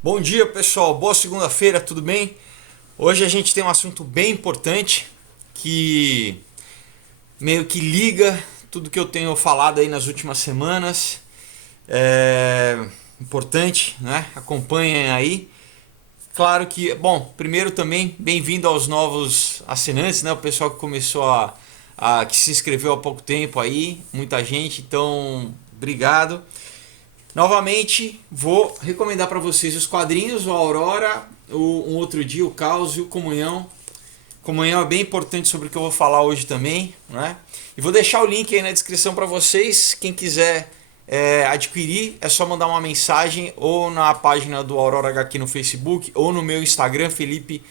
Bom dia, pessoal. Boa segunda-feira, tudo bem? Hoje a gente tem um assunto bem importante que meio que liga tudo que eu tenho falado aí nas últimas semanas. É importante, né? Acompanhem aí. Claro que, bom, primeiro também bem-vindo aos novos assinantes, né? O pessoal que começou que se inscreveu há pouco tempo aí, muita gente, então obrigado. Novamente, vou recomendar para vocês os quadrinhos, o Aurora, Um Outro Dia, o Caos e o Comunhão. Comunhão é bem importante sobre o que eu vou falar hoje também, né? E vou deixar o link aí na descrição para vocês. Quem quiser adquirir, é só mandar uma mensagem ou na página do Aurora HQ no Facebook ou no meu Instagram, Felipe,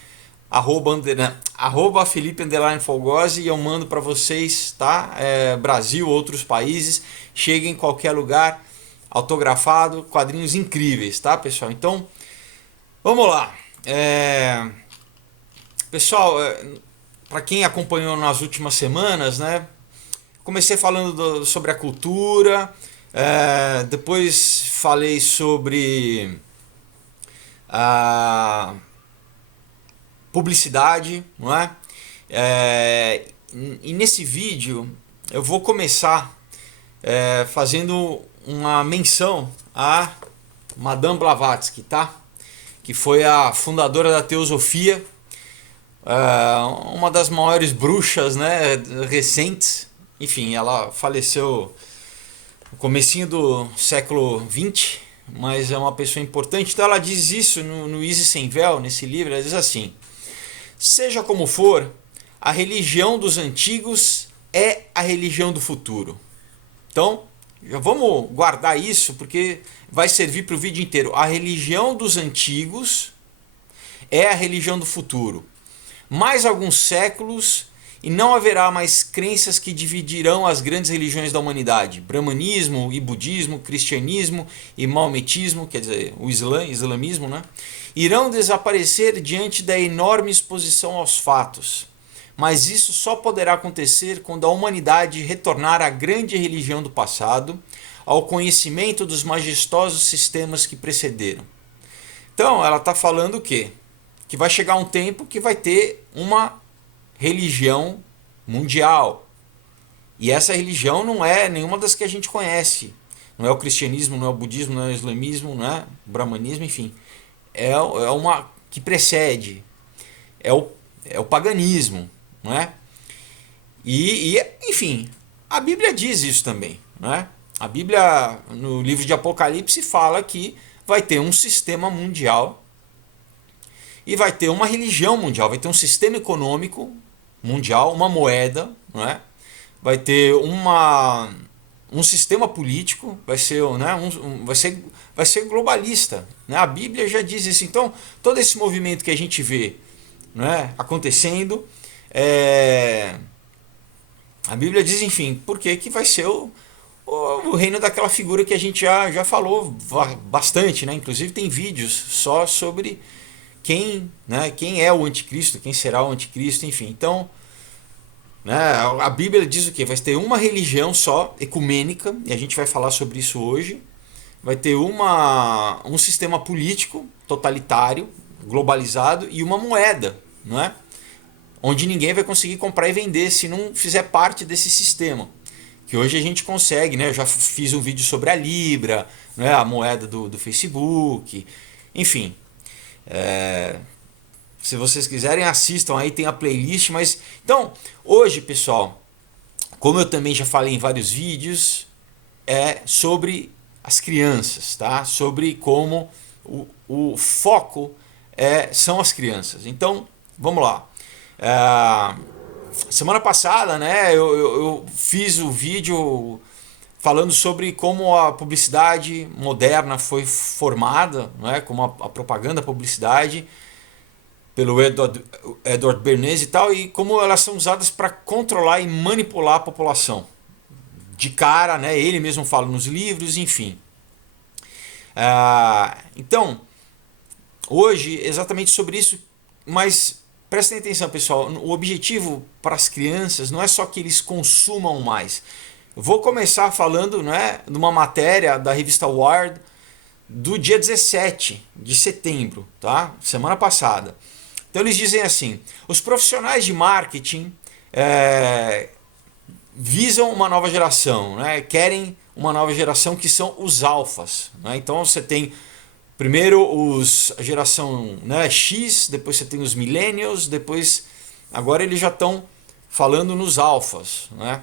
arroba Felipe Fogose, e eu mando para vocês, tá? Brasil, outros países, chega em qualquer lugar, autografado, quadrinhos incríveis, tá, pessoal? Então, vamos lá. Pessoal, para quem acompanhou nas últimas semanas, né? Comecei falando sobre a cultura, depois falei sobre a publicidade, não é? E nesse vídeo eu vou começar fazendo uma menção a Madame Blavatsky, tá? Que foi a fundadora da teosofia, uma das maiores bruxas, né, recentes. Enfim, ela faleceu no comecinho do século XX, mas é uma pessoa importante. Então ela diz isso no Easy Sem Véu, nesse livro. Ela diz assim: seja como for, a religião dos antigos é a religião do futuro. Então, já vamos guardar isso porque vai servir para o vídeo inteiro. A religião dos antigos é a religião do futuro. Mais alguns séculos e não haverá mais crenças que dividirão as grandes religiões da humanidade. Brahmanismo e budismo, cristianismo e maometismo, quer dizer, o islamismo, né? Irão desaparecer diante da enorme exposição aos fatos. Mas isso só poderá acontecer quando a humanidade retornar à grande religião do passado, ao conhecimento dos majestosos sistemas que precederam. Então, ela está falando o quê? Que vai chegar um tempo que vai ter uma religião mundial. E essa religião não é nenhuma das que a gente conhece. Não é o cristianismo, não é o budismo, não é o islamismo, não é o brahmanismo, enfim. É uma que precede. É o paganismo, não é? Enfim, a Bíblia diz isso também, não é? A Bíblia, no livro de Apocalipse, fala que vai ter um sistema mundial e vai ter uma religião mundial, vai ter um sistema econômico mundial, uma moeda, não é? Vai ter um sistema político, vai ser, né, vai ser globalista, né? A Bíblia já diz isso. Então, todo esse movimento que a gente vê, né, acontecendo, a Bíblia diz, enfim, porque que vai ser o reino daquela figura que a gente já falou bastante, né? Inclusive tem vídeos só sobre quem é o anticristo, quem será o anticristo, enfim. Então, né, a Bíblia diz o quê? Vai ter uma religião só, ecumênica, e a gente vai falar sobre isso hoje. Vai ter um sistema político totalitário, globalizado, e uma moeda, não é? Onde ninguém vai conseguir comprar e vender se não fizer parte desse sistema. Que hoje a gente consegue, né? Eu já fiz um vídeo sobre a Libra, né? A moeda do Facebook, enfim. Se vocês quiserem, assistam aí, tem a playlist. Mas então, hoje, pessoal, como eu também já falei em vários vídeos, é sobre as crianças, tá? Sobre como o foco são as crianças. Então, vamos lá. Semana passada, né, eu fiz o vídeo falando sobre como a publicidade moderna foi formada, né, como a propaganda, a publicidade, pelo Edward Bernays e tal, e como elas são usadas para controlar e manipular a população. De cara, né, ele mesmo fala nos livros, enfim. Então, hoje, exatamente sobre isso, mas prestem atenção, pessoal, o objetivo para as crianças não é só que eles consumam mais. Eu vou começar falando, né, de uma matéria da revista Wired, do dia 17 de setembro, tá? Semana passada. Então eles dizem assim: os profissionais de marketing visam uma nova geração, né? Querem uma nova geração que são os alfas, né? Então você tem primeiro a geração, né, X, depois você tem os millennials, depois agora eles já estão falando nos alfas, né?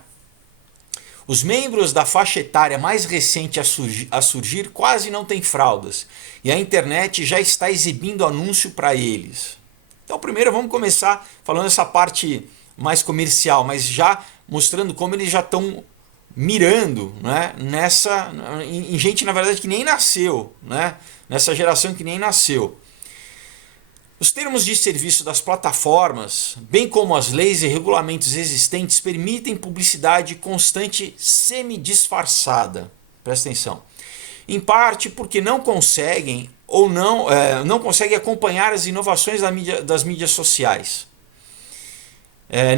Os membros da faixa etária mais recente a surgir quase não têm fraldas e a internet já está exibindo anúncio para eles. Então primeiro vamos começar falando essa parte mais comercial, mas já mostrando como eles já estão mirando, né, em gente na verdade que nem nasceu, né, nessa geração que nem nasceu. Os termos de serviço das plataformas, bem como as leis e regulamentos existentes, permitem publicidade constante semi-disfarçada. Presta atenção. Em parte porque não conseguem ou não conseguem acompanhar as inovações das mídias sociais.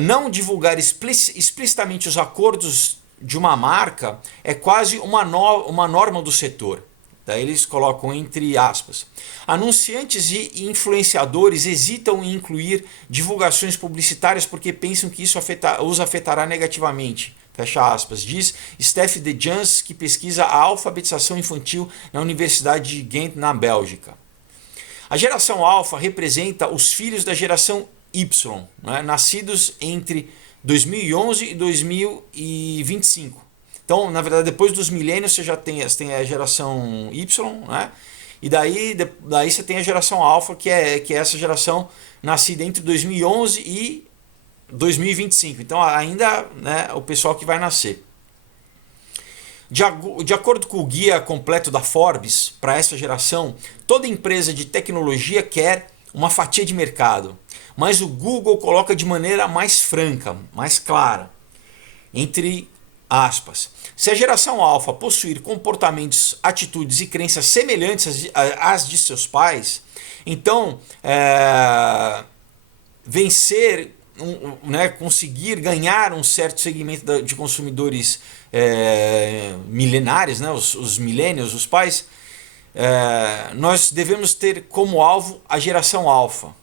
Não divulgar explicitamente os acordos de uma marca é quase uma norma do setor. Daí eles colocam entre aspas. Anunciantes e influenciadores hesitam em incluir divulgações publicitárias porque pensam que isso os afetará negativamente. Fecha aspas. Diz Steph de Jans, que pesquisa a alfabetização infantil na Universidade de Ghent, na Bélgica. A geração alfa representa os filhos da geração Y, né, nascidos entre 2011 e 2025. Então, na verdade, depois dos milênios você já tem a geração Y, né? E daí você tem a geração alfa, que é essa geração nascida entre 2011 e 2025. Então, ainda, né, o pessoal que vai nascer. De acordo com o guia completo da Forbes, para essa geração, toda empresa de tecnologia quer uma fatia de mercado. Mas o Google coloca de maneira mais franca, mais clara, entre aspas. Se a geração alfa possuir comportamentos, atitudes e crenças semelhantes às de seus pais, então vencer, né, conseguir ganhar um certo segmento de consumidores milenares, né, os millennials, os pais, nós devemos ter como alvo a geração alfa.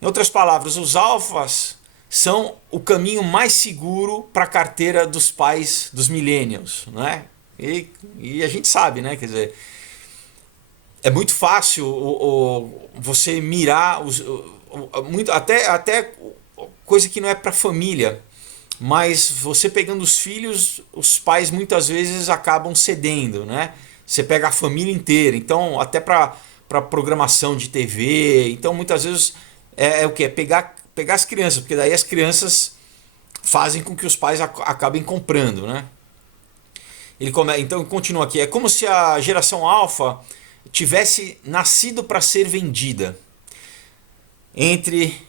Em outras palavras, os alfas são o caminho mais seguro para a carteira dos pais dos millennials, né? E a gente sabe, né? Quer dizer, é muito fácil você mirar até coisa que não é para família, mas você pegando os filhos, os pais muitas vezes acabam cedendo, né? Você pega a família inteira, então até para programação de TV, então muitas vezes o que? É pegar as crianças, porque daí as crianças fazem com que os pais acabem comprando, né? Então continua aqui, é como se a geração alfa tivesse nascido para ser vendida. Entre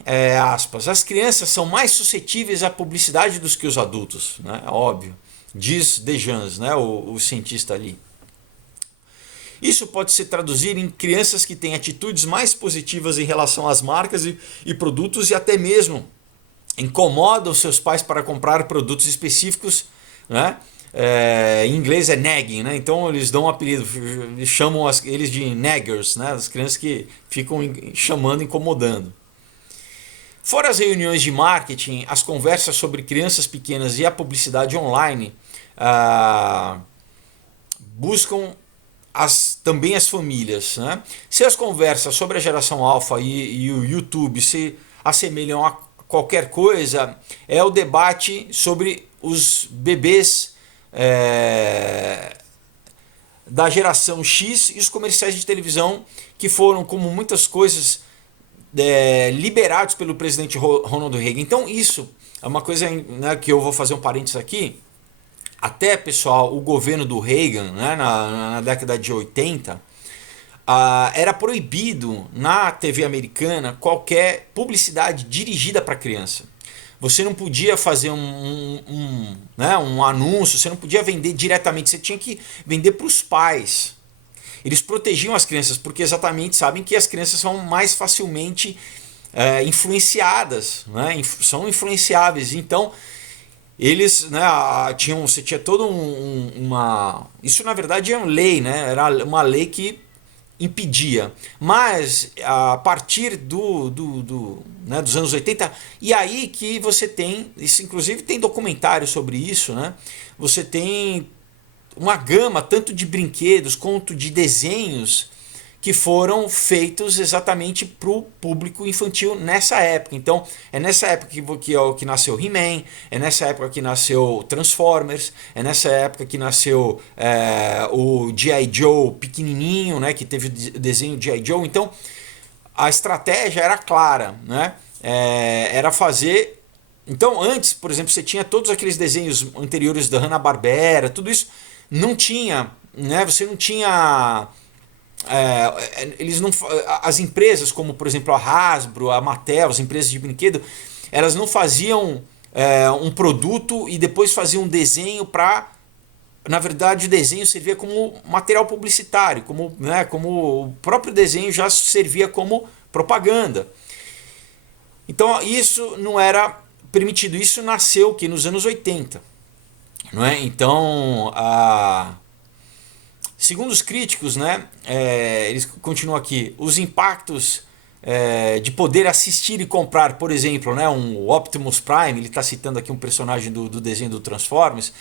aspas, as crianças são mais suscetíveis à publicidade do que os adultos, né? Óbvio, diz Dejans, né? o cientista ali. Isso pode se traduzir em crianças que têm atitudes mais positivas em relação às marcas e produtos e até mesmo incomodam seus pais para comprar produtos específicos, né? Em inglês é nagging, né? Então eles dão um apelido, eles chamam eles de naggers, né? As crianças que ficam chamando, incomodando. Fora as reuniões de marketing, as conversas sobre crianças pequenas e a publicidade online buscam também as famílias, né? Se as conversas sobre a geração alfa e o YouTube se assemelham a qualquer coisa, é o debate sobre os bebês da geração X e os comerciais de televisão que foram, como muitas coisas, liberados pelo presidente Ronald Reagan. Então isso é uma coisa, né, que eu vou fazer um parênteses aqui. Até, pessoal, o governo do Reagan, né, na década de 80, era proibido na TV americana qualquer publicidade dirigida para criança. Você não podia fazer um anúncio, você não podia vender diretamente, você tinha que vender para os pais. Eles protegiam as crianças porque exatamente sabem que as crianças são mais facilmente influenciadas, né, são influenciáveis. Então, eles, né, você tinha todo uma... Isso na verdade é uma lei, né? Era uma lei que impedia. Mas a partir né, dos anos 80, e aí que você tem, isso inclusive tem documentário sobre isso, né? Você tem uma gama tanto de brinquedos quanto de desenhos que foram feitos exatamente para o público infantil nessa época. Então, é nessa época que nasceu He-Man, é nessa época que nasceu Transformers, é nessa época que nasceu o G.I. Joe pequenininho, né, que teve o desenho G.I. Joe. Então, a estratégia era clara, né? Era fazer... Então, antes, por exemplo, você tinha todos aqueles desenhos anteriores da Hanna-Barbera, tudo isso não tinha, né? Você não tinha... eles não, as empresas como por exemplo a Hasbro, a Mattel, as empresas de brinquedo, elas não faziam um produto e depois faziam um desenho para, na verdade o desenho servia como material publicitário, como, né, como o próprio desenho já servia como propaganda. Então isso não era permitido, isso nasceu que nos anos 80, não é? Então segundo os críticos, né, eles continuam aqui, os impactos de poder assistir e comprar, por exemplo, né, um Optimus Prime, ele está citando aqui um personagem do desenho do Transformers,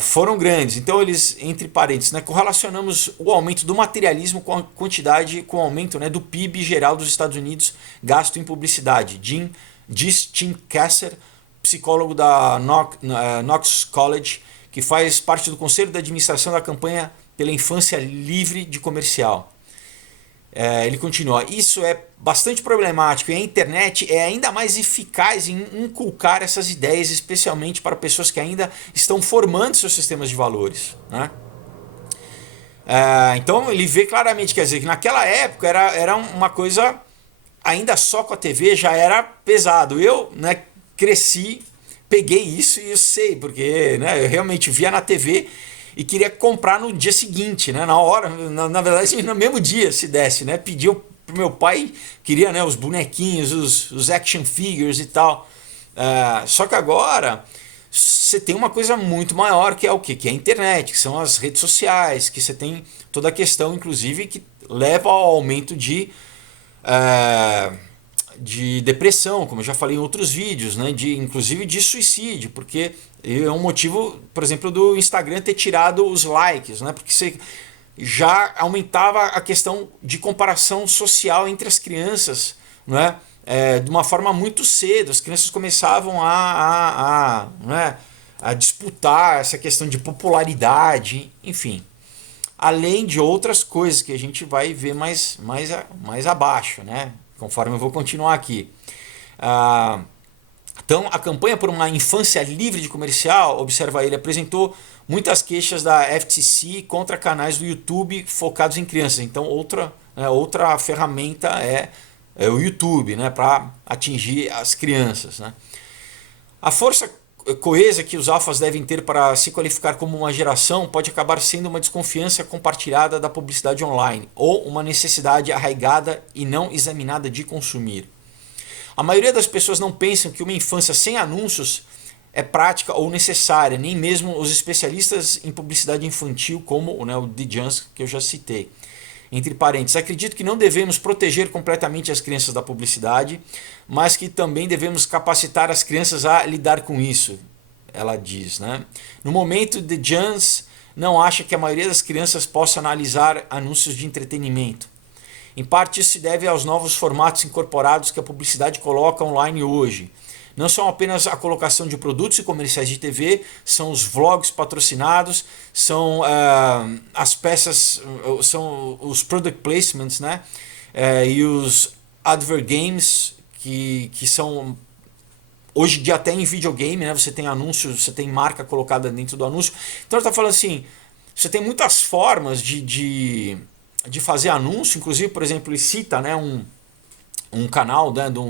foram grandes. Então eles, entre parênteses, né, correlacionamos o aumento do materialismo com a quantidade, com o aumento, né, do PIB geral dos Estados Unidos gasto em publicidade. Diz Tim Kasser, psicólogo da Knox College, que faz parte do conselho de administração da campanha pela infância livre de comercial. Ele continua, isso é bastante problemático e a internet é ainda mais eficaz em inculcar essas ideias, especialmente para pessoas que ainda estão formando seus sistemas de valores, né? Então ele vê claramente, quer dizer, que naquela época era uma coisa, ainda só com a TV já era pesado. Eu, né, cresci, peguei isso e eu sei, porque, né, eu realmente via na TV e queria comprar no dia seguinte, né, na hora, na verdade no mesmo dia se desse, né, pediu pro meu pai, queria, né, os bonequinhos, os action figures e tal. Só que agora você tem uma coisa muito maior, que é o quê? Que é a internet, que são as redes sociais, que você tem toda a questão, inclusive, que leva ao aumento de depressão, como eu já falei em outros vídeos, né? Inclusive de suicídio, porque é um motivo, por exemplo, do Instagram ter tirado os likes, né? Porque você já aumentava a questão de comparação social entre as crianças, não é? De uma forma muito cedo, as crianças começavam né, a disputar essa questão de popularidade, enfim. Além de outras coisas que a gente vai ver mais abaixo, né? Conforme eu vou continuar aqui. Então, a campanha por uma infância livre de comercial, observa ele, apresentou muitas queixas da FTC contra canais do YouTube focados em crianças. Então, outra ferramenta é o YouTube, né, para atingir as crianças, né? A força coesa que os alfas devem ter para se qualificar como uma geração pode acabar sendo uma desconfiança compartilhada da publicidade online ou uma necessidade arraigada e não examinada de consumir. A maioria das pessoas não pensam que uma infância sem anúncios é prática ou necessária, nem mesmo os especialistas em publicidade infantil como, né, o DJans, que eu já citei. Entre parênteses, acredito que não devemos proteger completamente as crianças da publicidade, mas que também devemos capacitar as crianças a lidar com isso, ela diz, né? No momento, The Jans não acha que a maioria das crianças possa analisar anúncios de entretenimento. Em parte isso se deve aos novos formatos incorporados que a publicidade coloca online hoje. Não são apenas a colocação de produtos e comerciais de TV, são os vlogs patrocinados, são as peças, são os product placements, né? E os advert games, que são hoje em dia até em videogame, né? Você tem anúncios, você tem marca colocada dentro do anúncio. Então ele está falando assim, você tem muitas formas de fazer anúncio, inclusive, por exemplo, ele cita, né, um canal, né, do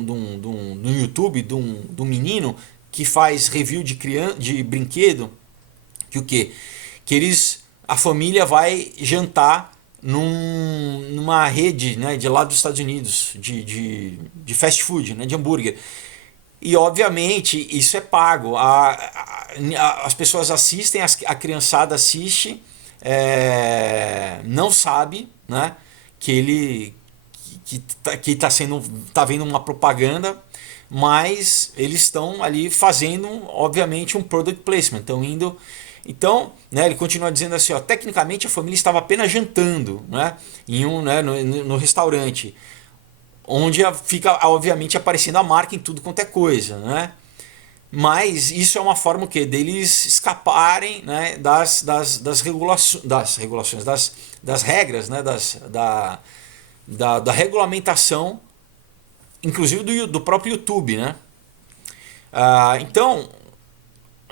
YouTube de um menino que faz review de brinquedo, que o quê? Que a família vai jantar numa rede, né, de lá dos Estados Unidos de fast food, né, de hambúrguer. E obviamente isso é pago. As pessoas assistem, a criançada assiste, não sabe, né, que ele que tá vendo uma propaganda, mas eles estão ali fazendo, obviamente, um product placement, estão indo. Então, né, ele continua dizendo assim, ó, tecnicamente a família estava apenas jantando, né, né, no restaurante, onde fica obviamente aparecendo a marca em tudo quanto é coisa, né? Mas isso é uma forma o quê? Deles escaparem, né, das regras, né, da regulamentação, inclusive do próprio YouTube, né? Então,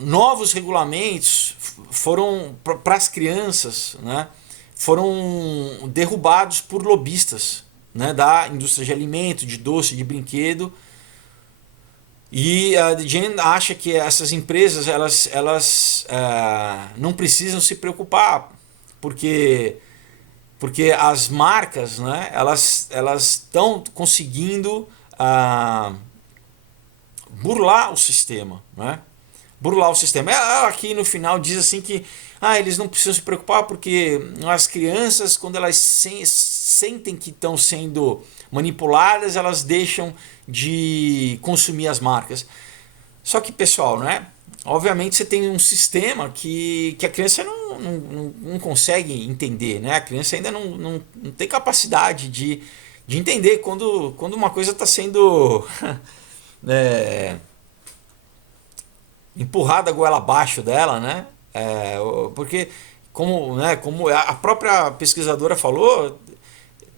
novos regulamentos foram para as crianças, né, foram derrubados por lobistas, né, da indústria de alimento, de doce, de brinquedo. E a Jen acha que essas empresas elas não precisam se preocupar, porque as marcas, né, elas estão conseguindo burlar o sistema, né? Burlar o sistema. Ela aqui no final diz assim que eles não precisam se preocupar porque as crianças, quando elas sentem que estão sendo manipuladas, elas deixam de consumir as marcas. Só que, pessoal, né? Obviamente você tem um sistema que a criança não consegue entender, né? A criança ainda não tem capacidade de entender quando uma coisa está sendo empurrada a goela abaixo dela, né? Porque, como a própria pesquisadora falou,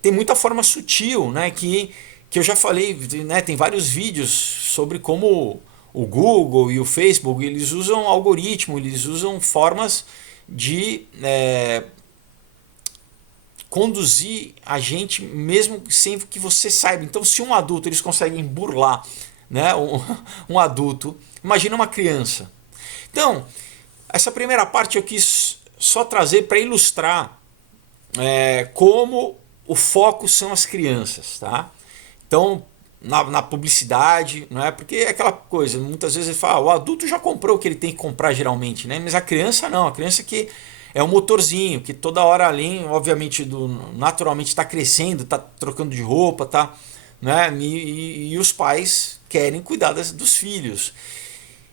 tem muita forma sutil, né? Que eu já falei, né? Tem vários vídeos sobre como o Google e o Facebook eles usam algoritmo, eles usam formas de conduzir a gente mesmo sem que você saiba. Então, se um adulto eles conseguem burlar, né, um adulto, imagina uma criança. Então, essa primeira parte eu quis só trazer para ilustrar como o foco são as crianças, tá? Então, na publicidade, não é? Porque é aquela coisa, muitas vezes ele fala, o adulto já comprou o que ele tem que comprar geralmente, né? Mas a criança não, a criança que é um motorzinho, que toda hora além, obviamente, naturalmente está crescendo, está trocando de roupa, tá, né? E os pais querem cuidar dos filhos.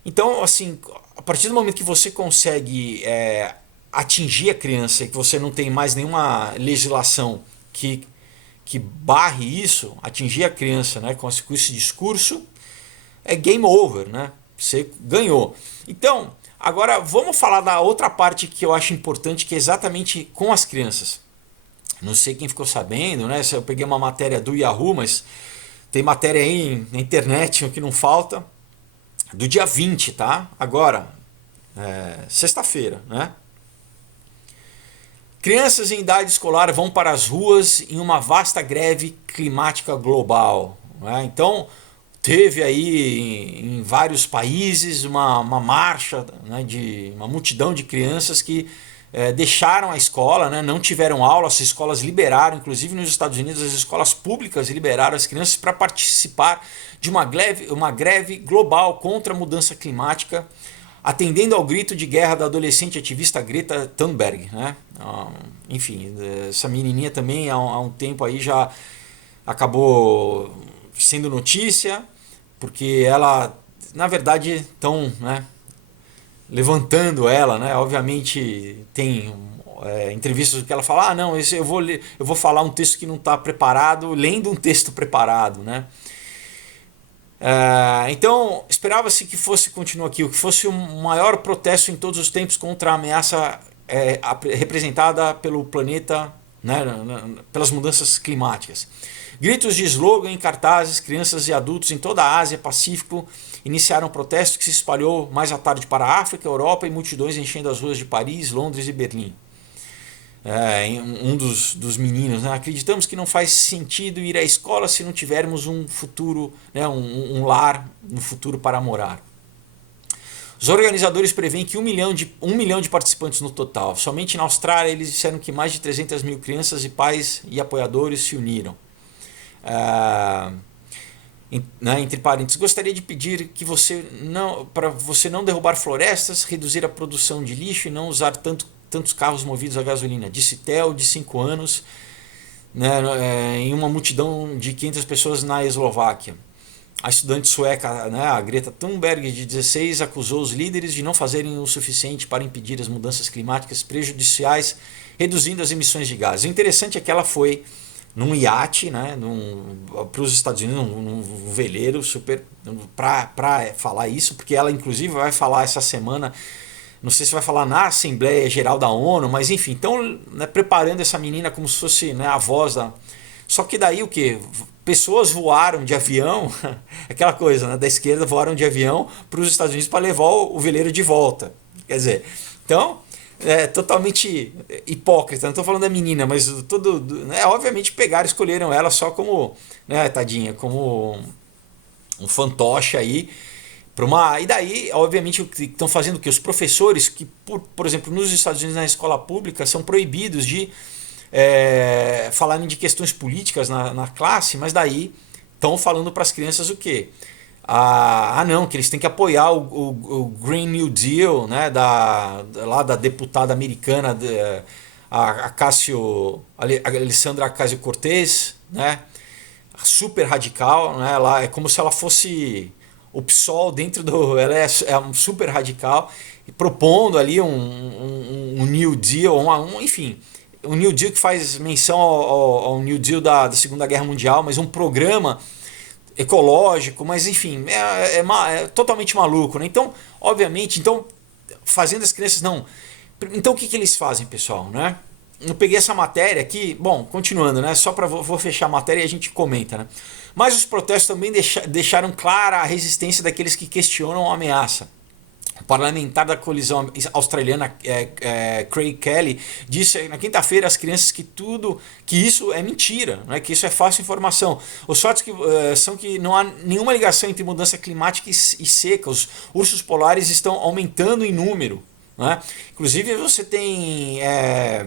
Então, assim, a partir do momento que você consegue atingir a criança e que você não tem mais nenhuma legislação que barre isso, atingir a criança, né, com esse discurso, é game over, né? Você ganhou. Então, agora vamos falar da outra parte que eu acho importante, que é exatamente com as crianças. Não sei quem ficou sabendo, né? Eu peguei uma matéria do Yahoo, mas tem matéria aí na internet, o que não falta, do dia 20, tá? Agora, sexta-feira, né? Crianças em idade escolar vão para as ruas em uma vasta greve climática global, né? Então, teve aí em vários países uma marcha, né, de uma multidão de crianças que deixaram a escola, né, não tiveram aula, as escolas liberaram, inclusive nos Estados Unidos as escolas públicas liberaram as crianças para participar de uma greve global contra a mudança climática, atendendo ao grito de guerra da adolescente ativista Greta Thunberg, né? Enfim, essa menininha também há um tempo aí já acabou sendo notícia, porque ela, na verdade, estão, né, levantando ela, né? Obviamente tem entrevistas que ela fala, não, eu vou falar um texto que não está preparado, lendo um texto preparado, né? Então, esperava-se que continua aqui, que fosse o maior protesto em todos os tempos contra a ameaça representada pelo planeta, né, pelas mudanças climáticas. Gritos de slogan em cartazes, crianças e adultos em toda a Ásia, Pacífico, iniciaram um protesto que se espalhou mais à tarde para a África, Europa e multidões enchendo as ruas de Paris, Londres e Berlim. Um dos meninos, né? Acreditamos que não faz sentido ir à escola se não tivermos um futuro, né, um lar no futuro para morar. Os organizadores preveem que 1 milhão de participantes no total. Somente na Austrália eles disseram que mais de 300 mil crianças e pais e apoiadores se uniram. Entre parênteses, gostaria de pedir que para você não derrubar florestas, reduzir a produção de lixo e não usar tantos carros movidos a gasolina. Disse Theo, de 5 anos, né, em uma multidão de 500 pessoas na Eslováquia. A estudante sueca, né, a Greta Thunberg, de 16, acusou os líderes de não fazerem o suficiente para impedir as mudanças climáticas prejudiciais, reduzindo as emissões de gases. O interessante é que ela foi num iate, né, para os Estados Unidos, num veleiro super, para falar isso, porque ela inclusive vai falar essa semana, não sei se vai falar na Assembleia Geral da ONU, mas enfim, então, né, preparando essa menina como se fosse, né, a voz da... Só que daí o que? Pessoas voaram de avião, aquela coisa, né, da esquerda, voaram de avião para os Estados Unidos para levar o veleiro de volta. Quer dizer, então é totalmente hipócrita. Não estou falando da menina, mas né, obviamente pegaram, escolheram ela só como, né, tadinha, como um fantoche aí. E daí, obviamente, estão fazendo o que? Os professores, que, por exemplo, nos Estados Unidos, na escola pública, são proibidos de falarem de questões políticas na classe, mas daí estão falando para as crianças o quê? Não, que eles têm que apoiar o Green New Deal, né, lá da deputada americana, a Alessandra Ocasio-Cortez, né, super radical, né, ela é como se ela fosse o PSOL dentro do... Ela é um super radical, propondo ali um New Deal, enfim, um New Deal que faz menção ao New Deal da Segunda Guerra Mundial, mas um programa ecológico, mas enfim, é totalmente maluco, né? Então, obviamente, fazendo as crianças não... Então o que eles fazem, pessoal, né? Eu peguei essa matéria aqui, bom, continuando, né? Só para vou fechar a matéria e a gente comenta, né? Mas os protestos também deixaram clara a resistência daqueles que questionam a ameaça. O parlamentar da coalizão australiana, Craig Kelly, disse na quinta-feira às crianças que isso é mentira, né? Que isso é falsa informação. Os fatos são que não há nenhuma ligação entre mudança climática e seca. Os ursos polares estão aumentando em número, né? Inclusive você tem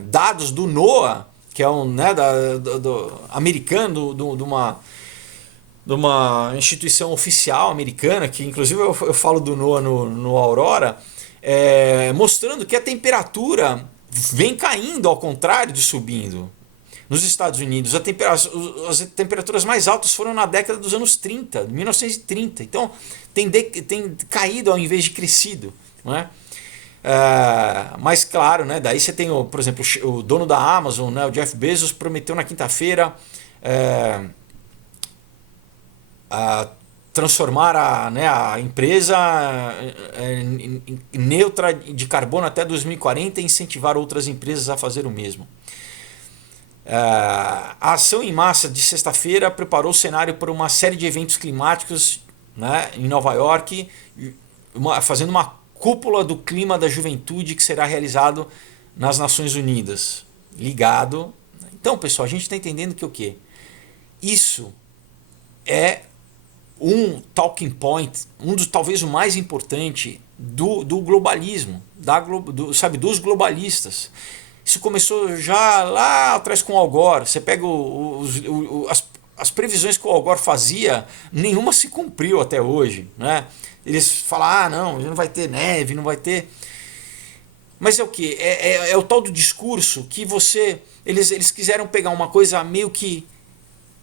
dados do NOAA, que é do americano, de uma instituição oficial americana, que inclusive eu falo do NOAA no Aurora, mostrando que a temperatura vem caindo ao contrário de subindo. Nos Estados Unidos, as temperaturas mais altas foram na década dos anos 30, 1930. Então tem caído ao invés de crescido, não é? Mas claro, né, daí você tem, por exemplo, o dono da Amazon, né, o Jeff Bezos, prometeu na quinta-feira transformar a empresa neutra de carbono até 2040 e incentivar outras empresas a fazer o mesmo. A ação em massa de sexta-feira preparou o cenário para uma série de eventos climáticos, né, em Nova York, fazendo uma cúpula do clima da juventude que será realizado nas Nações Unidas. Ligado. Então, pessoal, a gente está entendendo que o quê? Isso é um talking point, talvez o mais importante do globalismo, dos globalistas. Isso começou já lá atrás com o Al Gore. Você pega as previsões que o Al Gore fazia, nenhuma se cumpriu até hoje, né? Eles falam, não vai ter neve, não vai ter... Mas é o que? É o tal do discurso que eles quiseram pegar uma coisa meio que...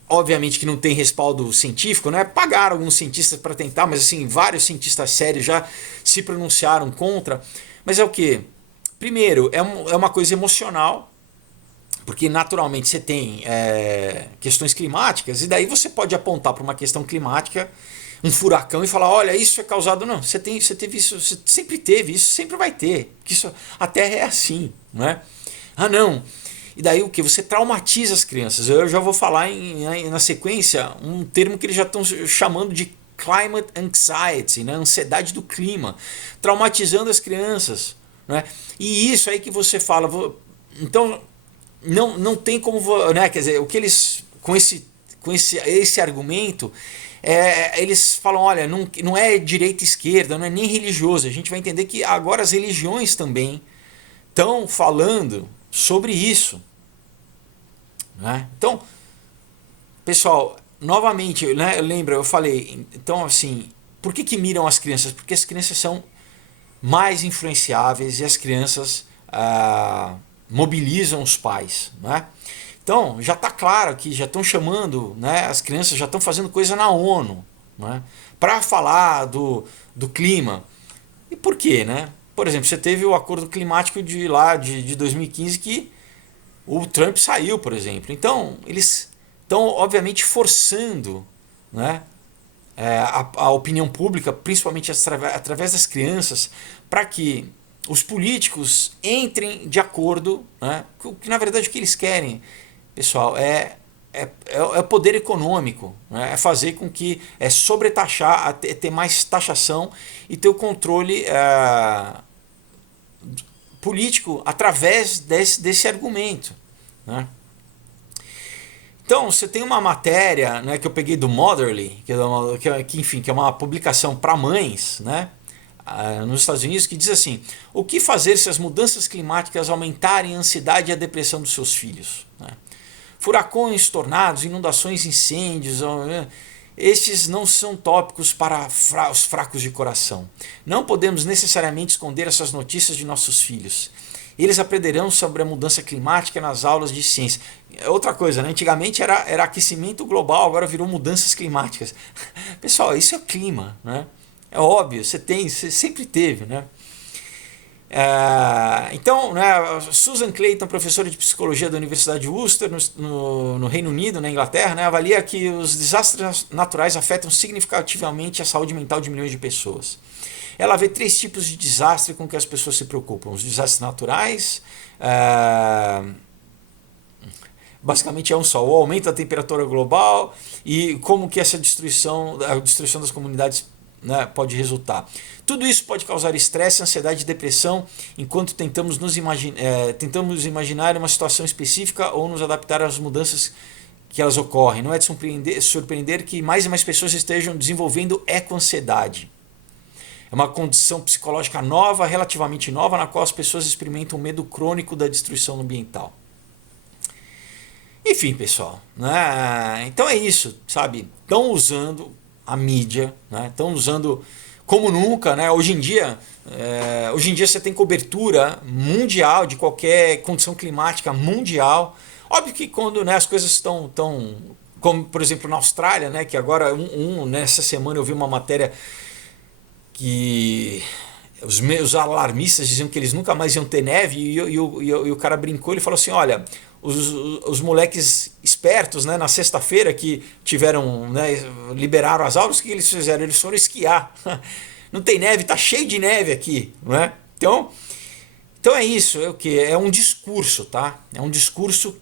Obviamente que não tem respaldo científico, né? Pagaram alguns cientistas para tentar, mas assim, vários cientistas sérios já se pronunciaram contra. Mas é o que? Primeiro, é uma coisa emocional, porque naturalmente você tem questões climáticas, e daí você pode apontar para uma questão climática, um furacão, e falar, olha, isso é causado... Não, você teve isso, você sempre teve isso, sempre vai ter. Porque a Terra é assim, não é? Não... E daí o que? Você traumatiza as crianças. Eu já vou falar na sequência um termo que eles já estão chamando de climate anxiety, né? Ansiedade do clima, traumatizando as crianças, né? E isso aí que você fala, então não tem como, né? Quer dizer, o que eles com esse argumento eles falam, olha, não é direita e esquerda, não é nem religioso. A gente vai entender que agora as religiões também estão falando sobre isso, né? Então, pessoal, novamente, né, lembra, eu falei, então assim, por que miram as crianças? Porque as crianças são mais influenciáveis e as crianças mobilizam os pais, né? Então, já está claro que já estão chamando, né, as crianças já estão fazendo coisa na ONU, né, para falar do clima. E por quê? Né? Por exemplo, você teve o acordo climático de 2015 que o Trump saiu, por exemplo. Então, eles estão, obviamente, forçando, né, a opinião pública, principalmente através das crianças, para que os políticos entrem de acordo, né, que na verdade o que eles querem, pessoal, é poder econômico, né, é fazer com que sobretaxar, ter mais taxação e ter o controle político através desse argumento. Né? Então, você tem uma matéria, né, que eu peguei do Motherly, que é uma publicação para mães, né, nos Estados Unidos, que diz assim: o que fazer se as mudanças climáticas aumentarem a ansiedade e a depressão dos seus filhos? Né? Furacões, tornados, inundações, incêndios, estes não são tópicos para os fracos de coração. Não podemos necessariamente esconder essas notícias de nossos filhos. Eles aprenderão sobre a mudança climática nas aulas de ciência. Outra coisa, né? Antigamente era aquecimento global, agora virou mudanças climáticas. Pessoal, isso é clima, né? É óbvio, você sempre teve, né? Então, né, Susan Clayton, professora de psicologia da Universidade de Worcester, no Reino Unido, na Inglaterra, né, avalia que os desastres naturais afetam significativamente a saúde mental de milhões de pessoas. Ela vê 3 tipos de desastre com que as pessoas se preocupam: os desastres naturais, basicamente é um só: o aumento da temperatura global e como que a destruição das comunidades, né, pode resultar. Tudo isso pode causar estresse, ansiedade e depressão enquanto tentamos imaginar uma situação específica ou nos adaptar às mudanças que elas ocorrem. Não é de surpreender que mais e mais pessoas estejam desenvolvendo eco-ansiedade. É uma condição psicológica nova, relativamente nova, na qual as pessoas experimentam um medo crônico da destruição ambiental. Enfim, pessoal, né? Então é isso, sabe? Estão usando a mídia, né? Estão usando como nunca, né? Hoje em dia você tem cobertura mundial de qualquer condição climática mundial. Óbvio que quando, né, as coisas estão como por exemplo na Austrália, né? Que agora nessa semana eu vi uma matéria que os alarmistas diziam que eles nunca mais iam ter neve e o cara brincou, ele falou assim: olha, os moleques espertos, né, na sexta-feira que tiveram, né, liberaram as aulas, o que eles fizeram? Eles foram esquiar. Não tem neve, tá cheio de neve aqui, não é? Então é isso, é o que? É um discurso, tá? É um discurso,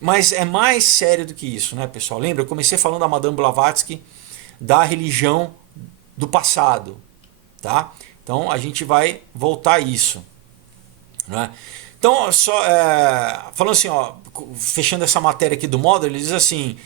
mas é mais sério do que isso, né, pessoal? Lembra, eu comecei falando da Madame Blavatsky, da religião do passado, tá? Então a gente vai voltar a isso, né? Então, falando assim, fechando essa matéria aqui do Model, ele diz assim: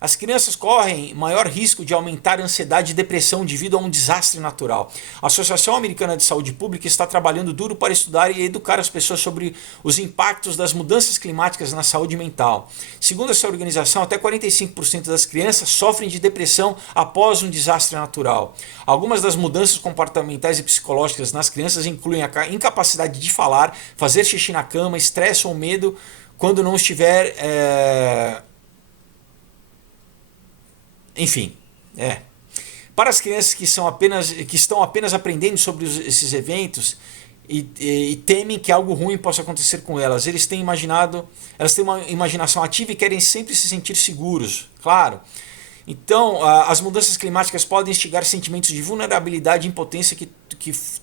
as crianças correm maior risco de aumentar a ansiedade e depressão devido a um desastre natural. A Associação Americana de Saúde Pública está trabalhando duro para estudar e educar as pessoas sobre os impactos das mudanças climáticas na saúde mental. Segundo essa organização, até 45% das crianças sofrem de depressão após um desastre natural. Algumas das mudanças comportamentais e psicológicas nas crianças incluem a incapacidade de falar, fazer xixi na cama, estresse ou medo quando não estiver... Enfim, para as crianças que estão apenas aprendendo sobre esses eventos e temem que algo ruim possa acontecer com elas, elas têm uma imaginação ativa e querem sempre se sentir seguros, claro. Então, as mudanças climáticas podem instigar sentimentos de vulnerabilidade e impotência que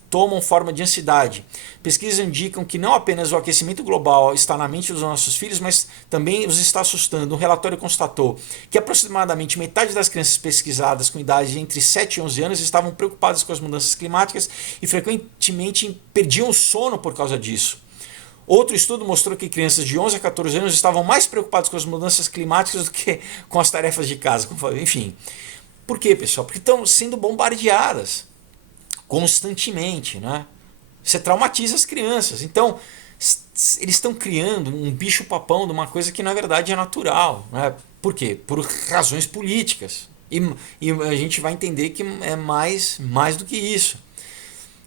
tomam forma de ansiedade. Pesquisas indicam que não apenas o aquecimento global está na mente dos nossos filhos, mas também os está assustando. Um relatório constatou que aproximadamente metade das crianças pesquisadas com idade entre 7 e 11 anos estavam preocupadas com as mudanças climáticas e frequentemente perdiam o sono por causa disso. Outro estudo mostrou que crianças de 11 a 14 anos estavam mais preocupadas com as mudanças climáticas do que com as tarefas de casa. Enfim, por quê, pessoal? Porque estão sendo bombardeadas constantemente, né? Você traumatiza as crianças. Então, eles estão criando um bicho-papão de uma coisa que na verdade é natural, né? Por quê? Por razões políticas. E a gente vai entender que é mais do que isso.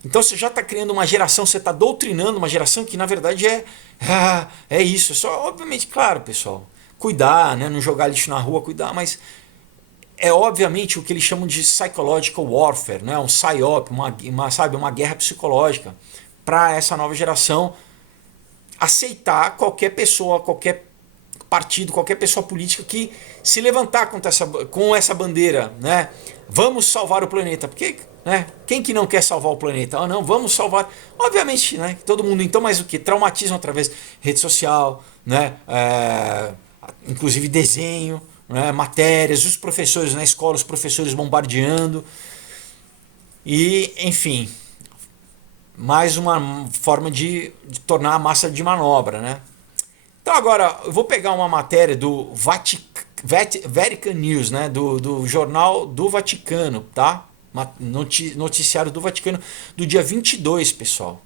Então você já está criando uma geração, você está doutrinando uma geração que na verdade é isso. É só, obviamente, claro, pessoal, cuidar, né? Não jogar lixo na rua, cuidar, mas é obviamente o que eles chamam de psychological warfare, né? Um psyop, sabe, uma guerra psicológica para essa nova geração aceitar qualquer pessoa, qualquer partido, qualquer pessoa política que se levantar com essa bandeira, né? Vamos salvar o planeta. Porque, né? Quem que não quer salvar o planeta? Ah, não, vamos salvar. Obviamente, né? Todo mundo. Então, mas o que? Traumatismo através de rede social, né? Inclusive desenho, né? Matérias, os professores na escola, os professores bombardeando. E, enfim, mais uma forma de tornar a massa de manobra, né? Então agora eu vou pegar uma matéria do Vatican News, né? Do jornal do Vaticano, tá? Noticiário do Vaticano do dia 22, pessoal.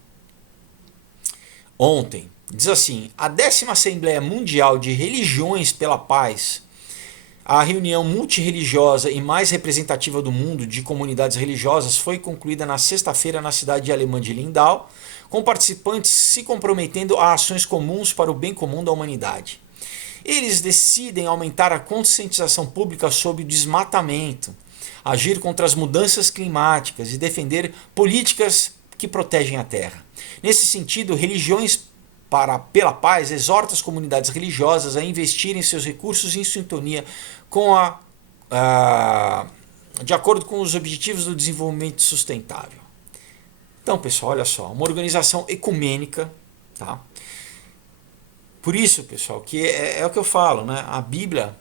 Ontem. Diz assim: a 10ª Assembleia Mundial de Religiões pela Paz, a reunião multirreligiosa e mais representativa do mundo de comunidades religiosas, foi concluída na sexta-feira na cidade alemã de Lindau, com participantes se comprometendo a ações comuns para o bem comum da humanidade. Eles decidem aumentar a conscientização pública sobre o desmatamento, agir contra as mudanças climáticas e defender políticas que protegem a terra. Nesse sentido, Religiões pela Paz exorta as comunidades religiosas a investirem seus recursos em sintonia com de acordo com os Objetivos do Desenvolvimento Sustentável. Então, pessoal, olha só, uma organização ecumênica, tá? Por isso, pessoal, que é o que eu falo, né? A Bíblia,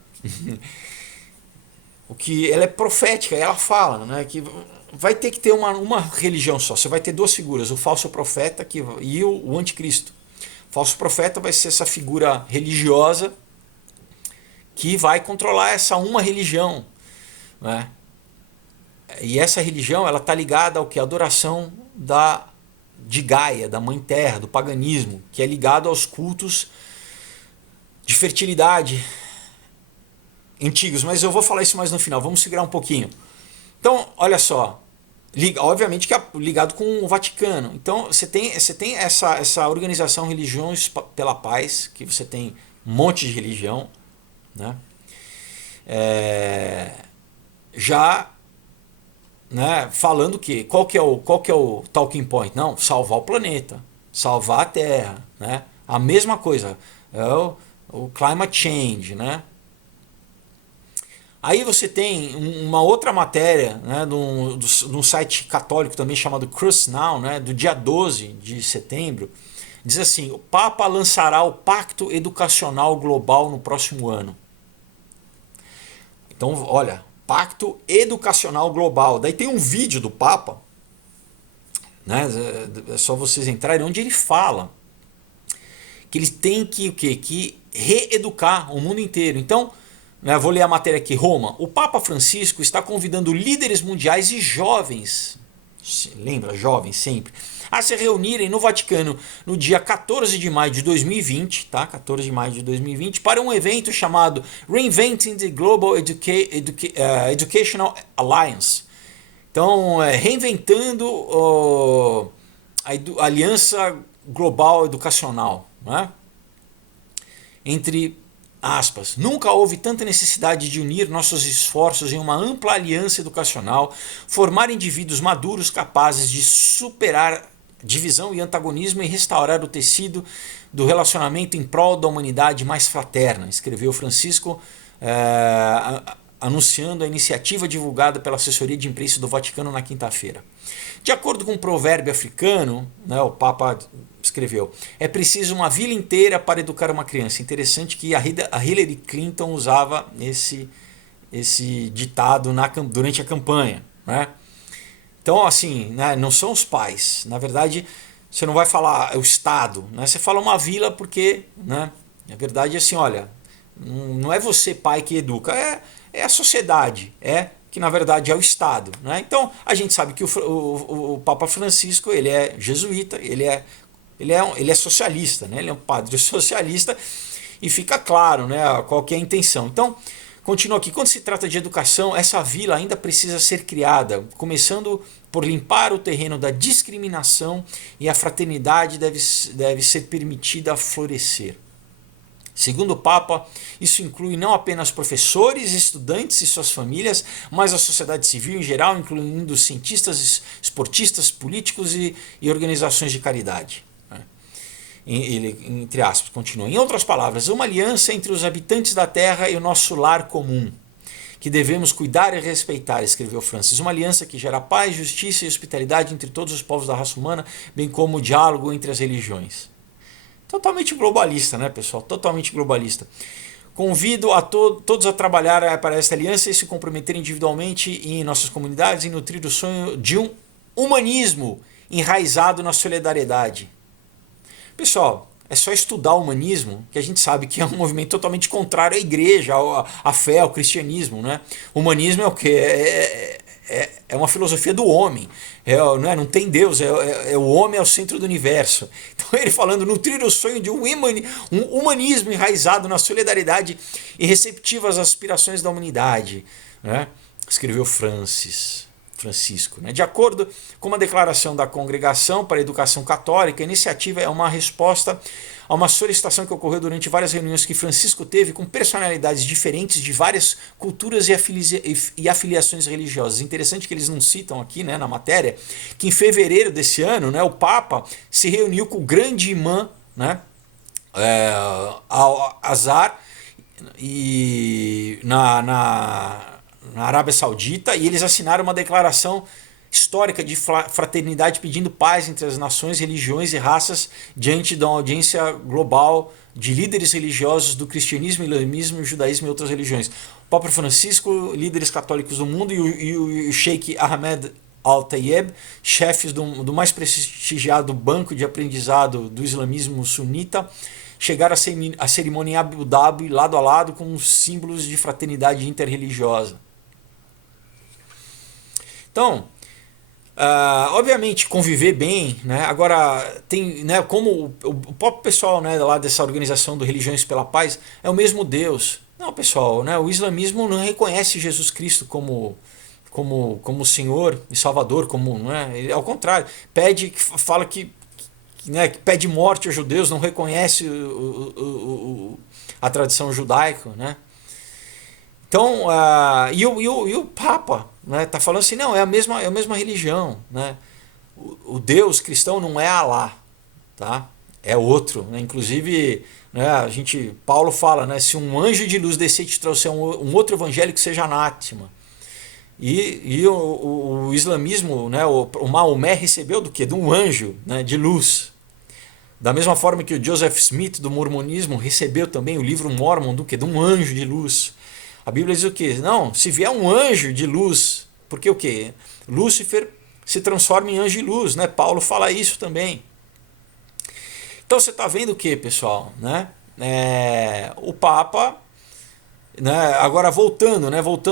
ela é profética, ela fala, né? Que vai ter que ter uma religião só. Você vai ter duas figuras, o falso profeta e o anticristo. O falso profeta vai ser essa figura religiosa que vai controlar essa uma religião, né? E essa religião, ela está ligada ao que? A adoração de Gaia, da Mãe Terra, do paganismo, que é ligado aos cultos de fertilidade antigos. Mas eu vou falar isso mais no final, vamos segurar um pouquinho. Então, olha só, obviamente que é ligado com o Vaticano. Então, você tem essa organização Religiões pela Paz, que você tem um monte de religião, né? Já, né, falando que qual que é o talking point? Não, salvar o planeta, salvar a Terra, né? A mesma coisa, é o climate change, né? Aí você tem uma outra matéria, né, de um site católico também chamado Crux Now, né, do dia 12 de setembro, diz assim: o Papa lançará o Pacto Educacional Global no próximo ano. Então, olha, Pacto Educacional Global. Daí tem um vídeo do Papa, né? É só vocês entrarem, onde ele fala que eles têm que o quê? Que reeducar o mundo inteiro. Então, né, vou ler a matéria aqui. Roma. O Papa Francisco está convidando líderes mundiais e jovens, lembra, jovens sempre, a se reunirem no Vaticano no dia 14 de maio de 2020, tá? 14 de maio de 2020, para um evento chamado Reinventing the Global Educational Alliance. Então, reinventando a Aliança Global Educacional, né? Entre aspas, nunca houve tanta necessidade de unir nossos esforços em uma ampla aliança educacional, formar indivíduos maduros capazes de superar divisão e antagonismo e restaurar o tecido do relacionamento em prol da humanidade mais fraterna, escreveu Francisco, anunciando a iniciativa divulgada pela assessoria de imprensa do Vaticano na quinta-feira. De acordo com um provérbio africano, né, o Papa escreveu: é preciso uma vila inteira para educar uma criança. Interessante que a Hillary Clinton usava esse ditado durante a campanha, né? Então, assim, né, não são os pais. Na verdade, você não vai falar é o Estado, né? Você fala uma vila porque, né, na verdade, assim, olha, não é você, pai, que educa, é a sociedade, que na verdade é o Estado, né? Então, a gente sabe que o Papa Francisco, ele é jesuíta, ele é ele é socialista, né? Ele é um padre socialista e fica claro, né, qual que é a intenção. Então, continua aqui, quando se trata de educação, essa vila ainda precisa ser criada, começando por limpar o terreno da discriminação e a fraternidade deve ser permitida florescer. Segundo o Papa, isso inclui não apenas professores, estudantes e suas famílias, mas a sociedade civil em geral, incluindo cientistas, esportistas, políticos e organizações de caridade. Ele, entre aspas, continua. Em outras palavras, uma aliança entre os habitantes da Terra e o nosso lar comum, que devemos cuidar e respeitar, escreveu Francis. Uma aliança que gera paz, justiça e hospitalidade entre todos os povos da raça humana, bem como o diálogo entre as religiões. Totalmente globalista, né, pessoal? Totalmente globalista. Convido a todos a trabalhar para esta aliança e se comprometer individualmente em nossas comunidades e nutrir o sonho de um humanismo enraizado na solidariedade. Pessoal, é só estudar o humanismo que a gente sabe que é um movimento totalmente contrário à igreja, à fé, ao cristianismo, né? O humanismo é o quê? É uma filosofia do homem, não tem Deus, o homem é o centro do universo. Então ele falando, nutrir o sonho de um humanismo enraizado na solidariedade e receptivo às aspirações da humanidade, né? Escreveu Francisco. Né? De acordo com uma declaração da Congregação para a Educação Católica, a iniciativa é uma resposta a uma solicitação que ocorreu durante várias reuniões que Francisco teve com personalidades diferentes de várias culturas e afiliações religiosas. Interessante que eles não citam aqui, né, na matéria, que em fevereiro desse ano, né, o Papa se reuniu com o grande imã, né, Al-Azhar, e na Arábia Saudita, e eles assinaram uma declaração histórica de fraternidade pedindo paz entre as nações, religiões e raças diante de uma audiência global de líderes religiosos do cristianismo, islamismo, judaísmo e outras religiões. O Papa Francisco, líderes católicos do mundo e o Sheikh Ahmed Al-Tayeb, chefes do mais prestigiado banco de aprendizado do islamismo sunita, chegaram à cerimônia em Abu Dhabi lado a lado com os símbolos de fraternidade interreligiosa. Então, obviamente conviver bem, né? Agora tem, né, como o próprio pessoal, né, lá dessa organização do Religiões pela Paz é o mesmo Deus. Não, pessoal, né, o islamismo não reconhece Jesus Cristo como Senhor e Salvador, não é? Ele, ao contrário, fala que pede morte aos judeus, não reconhece a tradição judaica, né? Então, e o Papa, né, tá falando assim, não, é a mesma religião, né? O Deus cristão não é Alá, tá? É outro, né? Inclusive, né, Paulo fala, né, se um anjo de luz descer e te trouxer um outro evangelho que seja anátema. E o islamismo, né, o Maomé recebeu do quê? De um anjo, né, de luz. Da mesma forma que o Joseph Smith do mormonismo recebeu também o livro Mórmon do quê? De um anjo de luz. A Bíblia diz o quê? Não, se vier um anjo de luz, porque o quê? Lúcifer se transforma em anjo de luz, né? Paulo fala isso também. Então você está vendo o quê, pessoal? Né? O Papa, né? Agora voltando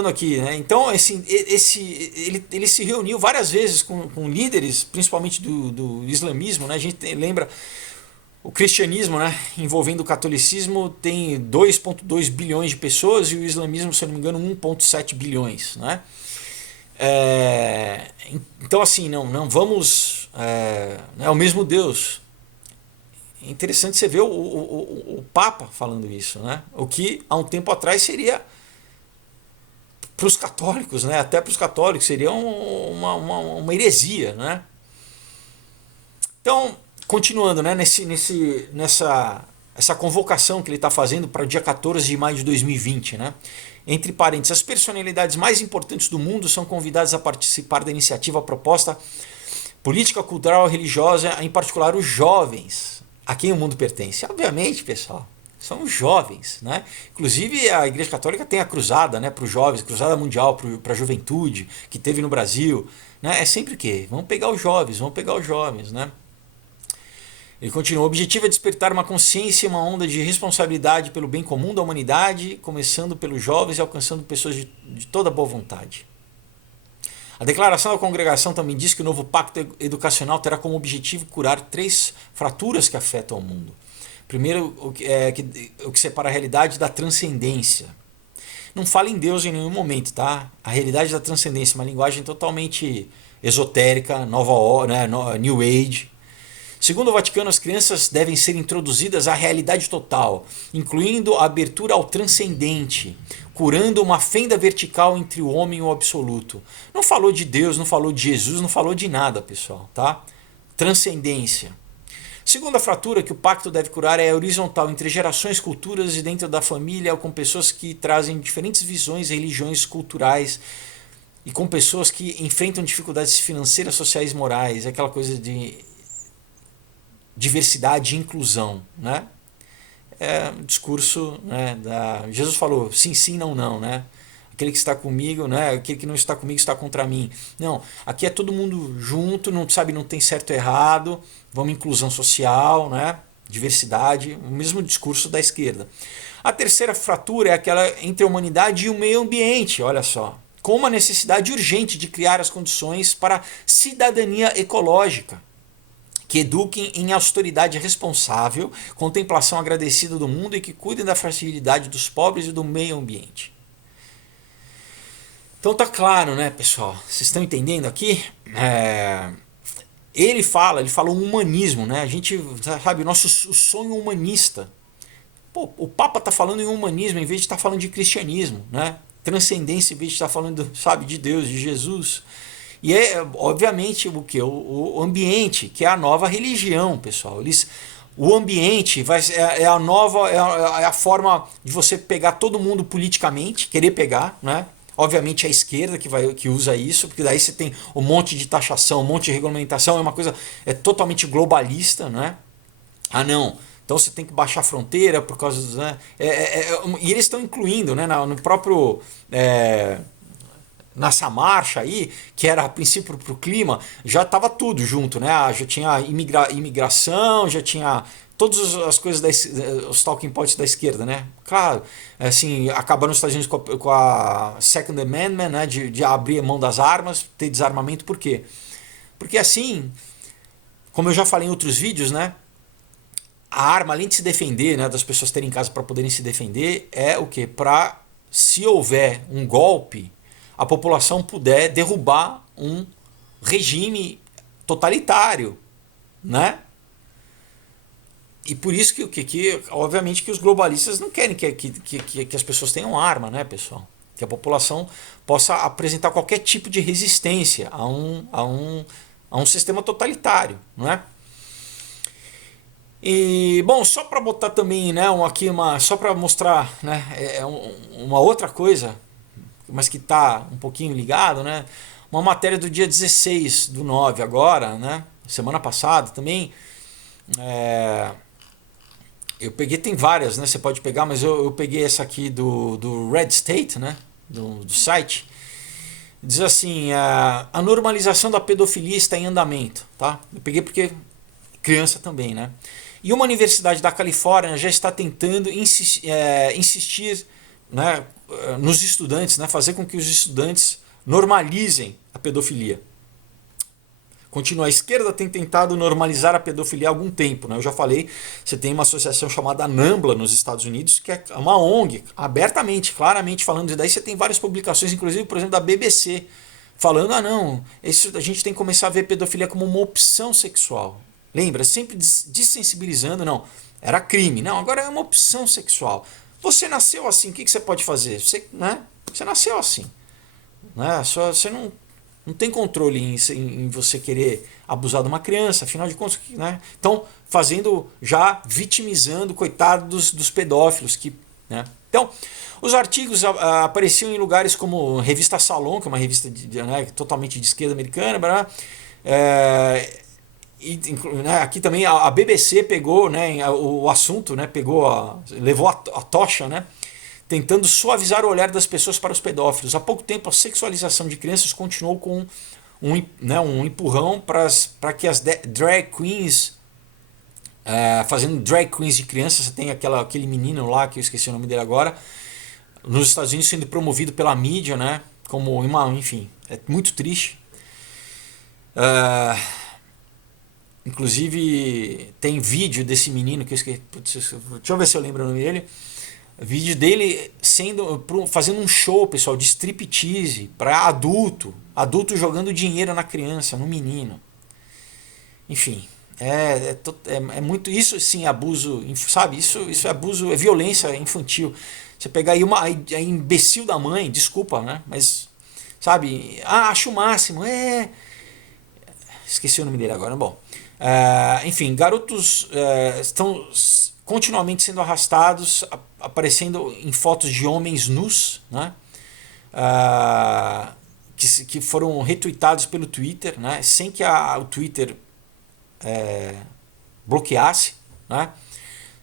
aqui, né? Então ele se reuniu várias vezes com líderes, principalmente do islamismo, né? A gente lembra o cristianismo, né, envolvendo o catolicismo, tem 2,2 bilhões de pessoas e o islamismo, se eu não me engano, 1,7 bilhões. Né? Então, assim, não vamos... é o mesmo Deus. É interessante você ver o Papa falando isso. Né? O que, há um tempo atrás, seria... Para os católicos, né? Até para os católicos, seria uma heresia. Né? Então... Continuando, né, essa convocação que ele está fazendo para o dia 14 de maio de 2020. Né? Entre parênteses, as personalidades mais importantes do mundo são convidadas a participar da iniciativa proposta política, cultural e religiosa, em particular os jovens, a quem o mundo pertence. Obviamente, pessoal, são os jovens. Né? Inclusive, a Igreja Católica tem a cruzada, né, para os jovens, cruzada mundial para a juventude, que teve no Brasil. Né? É sempre o quê? Vamos pegar os jovens. Né? Ele continua, o objetivo é despertar uma consciência e uma onda de responsabilidade pelo bem comum da humanidade, começando pelos jovens e alcançando pessoas de toda boa vontade. A declaração da congregação também diz que o novo pacto educacional terá como objetivo curar 3 fraturas que afetam o mundo. Primeiro, o que separa a realidade da transcendência. Não fala em Deus em nenhum momento, tá? A realidade da transcendência, uma linguagem totalmente esotérica, né, New Age. Segundo o Vaticano, as crianças devem ser introduzidas à realidade total, incluindo a abertura ao transcendente, curando uma fenda vertical entre o homem e o absoluto. Não falou de Deus, não falou de Jesus, não falou de nada, pessoal, tá? Transcendência. Segunda fratura que o pacto deve curar é a horizontal entre gerações, culturas e dentro da família, com pessoas que trazem diferentes visões, religiões, culturais e com pessoas que enfrentam dificuldades financeiras, sociais e morais, aquela coisa de diversidade e inclusão, né? É um discurso, né, Jesus falou sim, sim, não, não, né? Aquele que está comigo, né? Aquele que não está comigo está contra mim. Não, aqui é todo mundo junto, não sabe, não tem certo e errado, vamos inclusão social, né? Diversidade, o mesmo discurso da esquerda. A terceira fratura é aquela entre a humanidade e o meio ambiente, olha só, com uma necessidade urgente de criar as condições para cidadania ecológica, que eduquem em austeridade responsável, contemplação agradecida do mundo e que cuidem da fragilidade dos pobres e do meio ambiente. Então tá claro, né, pessoal? Vocês estão entendendo aqui? Ele fala um humanismo, né? A gente, sabe, o nosso sonho humanista. Pô, o Papa tá falando em humanismo em vez de estar falando de cristianismo, né? Transcendência em vez de estar falando, sabe, de Deus, de Jesus. E é, obviamente, o que? O ambiente, que é a nova religião, pessoal. O ambiente é a nova, é a forma de você pegar todo mundo politicamente, querer pegar, né? Obviamente é a esquerda que usa isso, porque daí você tem um monte de taxação, um monte de regulamentação, é uma coisa totalmente globalista, né? Ah, não. Então você tem que baixar a fronteira por causa dos. Né? E eles estão incluindo, né, no próprio. Nessa marcha aí, que era a princípio para o clima, já estava tudo junto, né? Já tinha imigração, já tinha todas as coisas, os talking points da esquerda, né? Claro, assim, acabaram nos Estados Unidos com a Second Amendment, né? De abrir a mão das armas, ter desarmamento, por quê? Porque assim, como eu já falei em outros vídeos, né? A arma, além de se defender, né? Das pessoas terem em casa para poderem se defender, é o quê? Para, se houver um golpe, a população puder derrubar um regime totalitário, né? E por isso que obviamente que os globalistas não querem que as pessoas tenham arma, né, pessoal? Que a população possa apresentar qualquer tipo de resistência a um sistema totalitário, não é? E bom, só para botar também, né, só para mostrar, né, uma outra coisa, mas que está um pouquinho ligado, né? Uma matéria do dia 16/9 agora, né? Semana passada também. Eu peguei, tem várias, né? Você pode pegar, mas eu peguei essa aqui do Red State, né? Do site. Diz assim, a normalização da pedofilia está em andamento, tá? Eu peguei porque criança também, né? E uma universidade da Califórnia já está tentando insistir, né, nos estudantes, né, fazer com que os estudantes normalizem a pedofilia. Continua, a esquerda tem tentado normalizar a pedofilia há algum tempo, né? Eu já falei, você tem uma associação chamada NAMBLA nos Estados Unidos, que é uma ONG, abertamente, claramente falando disso. Daí você tem várias publicações, inclusive, por exemplo, da BBC, falando, a gente tem que começar a ver pedofilia como uma opção sexual. Lembra, sempre dessensibilizando, não, era crime, não, agora é uma opção sexual. Você nasceu assim, o que você pode fazer? Você nasceu assim. Né? Você não tem controle em você querer abusar de uma criança, afinal de contas. Né? Então, vitimizando, coitado dos pedófilos. Né? Então, os artigos apareciam em lugares como Revista Salon, que é uma revista né, totalmente de esquerda americana, né, aqui também a BBC pegou, né, o assunto, né, levou a tocha, né, tentando suavizar o olhar das pessoas para os pedófilos. Há pouco tempo a sexualização de crianças continuou com um empurrão para que as drag queens, fazendo drag queens de crianças. Você tem aquele menino lá, que eu esqueci o nome dele agora, nos Estados Unidos sendo promovido pela mídia, né, enfim, é muito triste. Ah, inclusive tem vídeo desse menino que eu esqueci, deixa eu ver se eu lembro o nome dele. Vídeo dele fazendo um show, pessoal, de striptease para adulto jogando dinheiro na criança, no menino. Enfim, é muito isso, sim, abuso, sabe? Isso é abuso, é violência infantil. Você pegar aí a imbecil da mãe, desculpa, né? Mas sabe? Acho o máximo, esqueci o nome dele agora, bom. Enfim, garotos estão continuamente sendo arrastados, aparecendo em fotos de homens nus, né? Que foram retuitados pelo Twitter, né? Sem que o Twitter bloqueasse, né?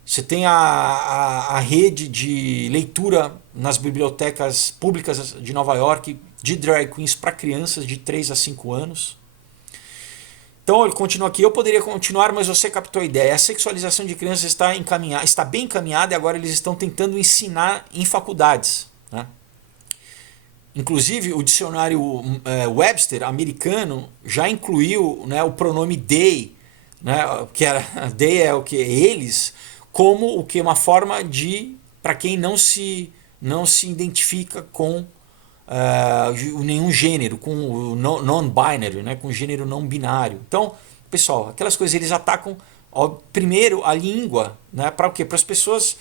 Você tem a rede de leitura nas bibliotecas públicas de Nova York de drag queens para crianças de 3 a 5 anos. Então ele continua aqui, eu poderia continuar, mas você captou a ideia. A sexualização de crianças está bem encaminhada e agora eles estão tentando ensinar em faculdades, né? Inclusive o dicionário Webster americano já incluiu, né, o pronome they, né, que era they é o que eles, como o que uma forma de para quem não se identifica com nenhum gênero, com o non-binary, né, com o gênero não binário. Então, pessoal, aquelas coisas eles atacam primeiro a língua, né, para o quê? Para as pessoas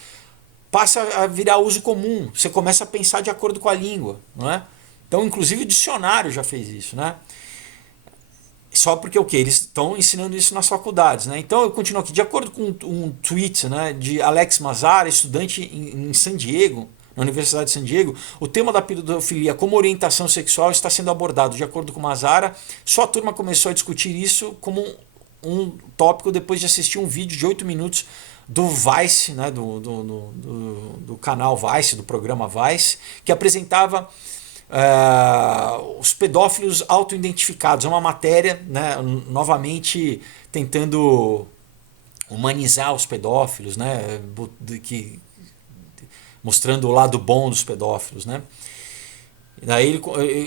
passa a virar uso comum. Você começa a pensar de acordo com a língua, não é? Então, inclusive o dicionário já fez isso, né? Só porque o que eles estão ensinando isso nas faculdades, né? Então eu continuo aqui de acordo com um tweet, né, de Alex Mazzara, estudante em San Diego, na Universidade de San Diego, o tema da pedofilia como orientação sexual está sendo abordado. De acordo com Mazzara, sua turma começou a discutir isso como um tópico depois de assistir um vídeo de 8 minutos do Vice, né, do canal Vice, do programa Vice, que apresentava os pedófilos auto-identificados. É uma matéria, né, novamente tentando humanizar os pedófilos, né, mostrando o lado bom dos pedófilos, né? Daí ele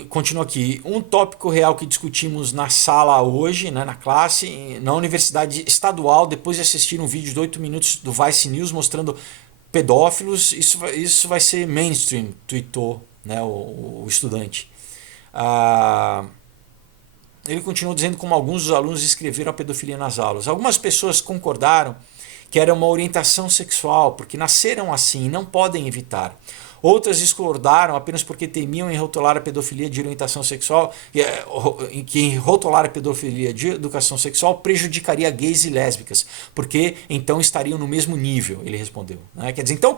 continua aqui. Um tópico real que discutimos na sala hoje, né, na classe, na Universidade Estadual, depois de assistir um vídeo de 8 minutos do Vice News mostrando pedófilos, isso vai ser mainstream, tweetou, né, o estudante. Ele continuou dizendo como alguns dos alunos escreveram a pedofilia nas aulas. Algumas pessoas concordaram que era uma orientação sexual, porque nasceram assim e não podem evitar. Outras discordaram apenas porque temiam em rotular a pedofilia de orientação sexual, que em rotular a pedofilia de educação sexual prejudicaria gays e lésbicas, porque então estariam no mesmo nível, ele respondeu, né? Quer dizer, então,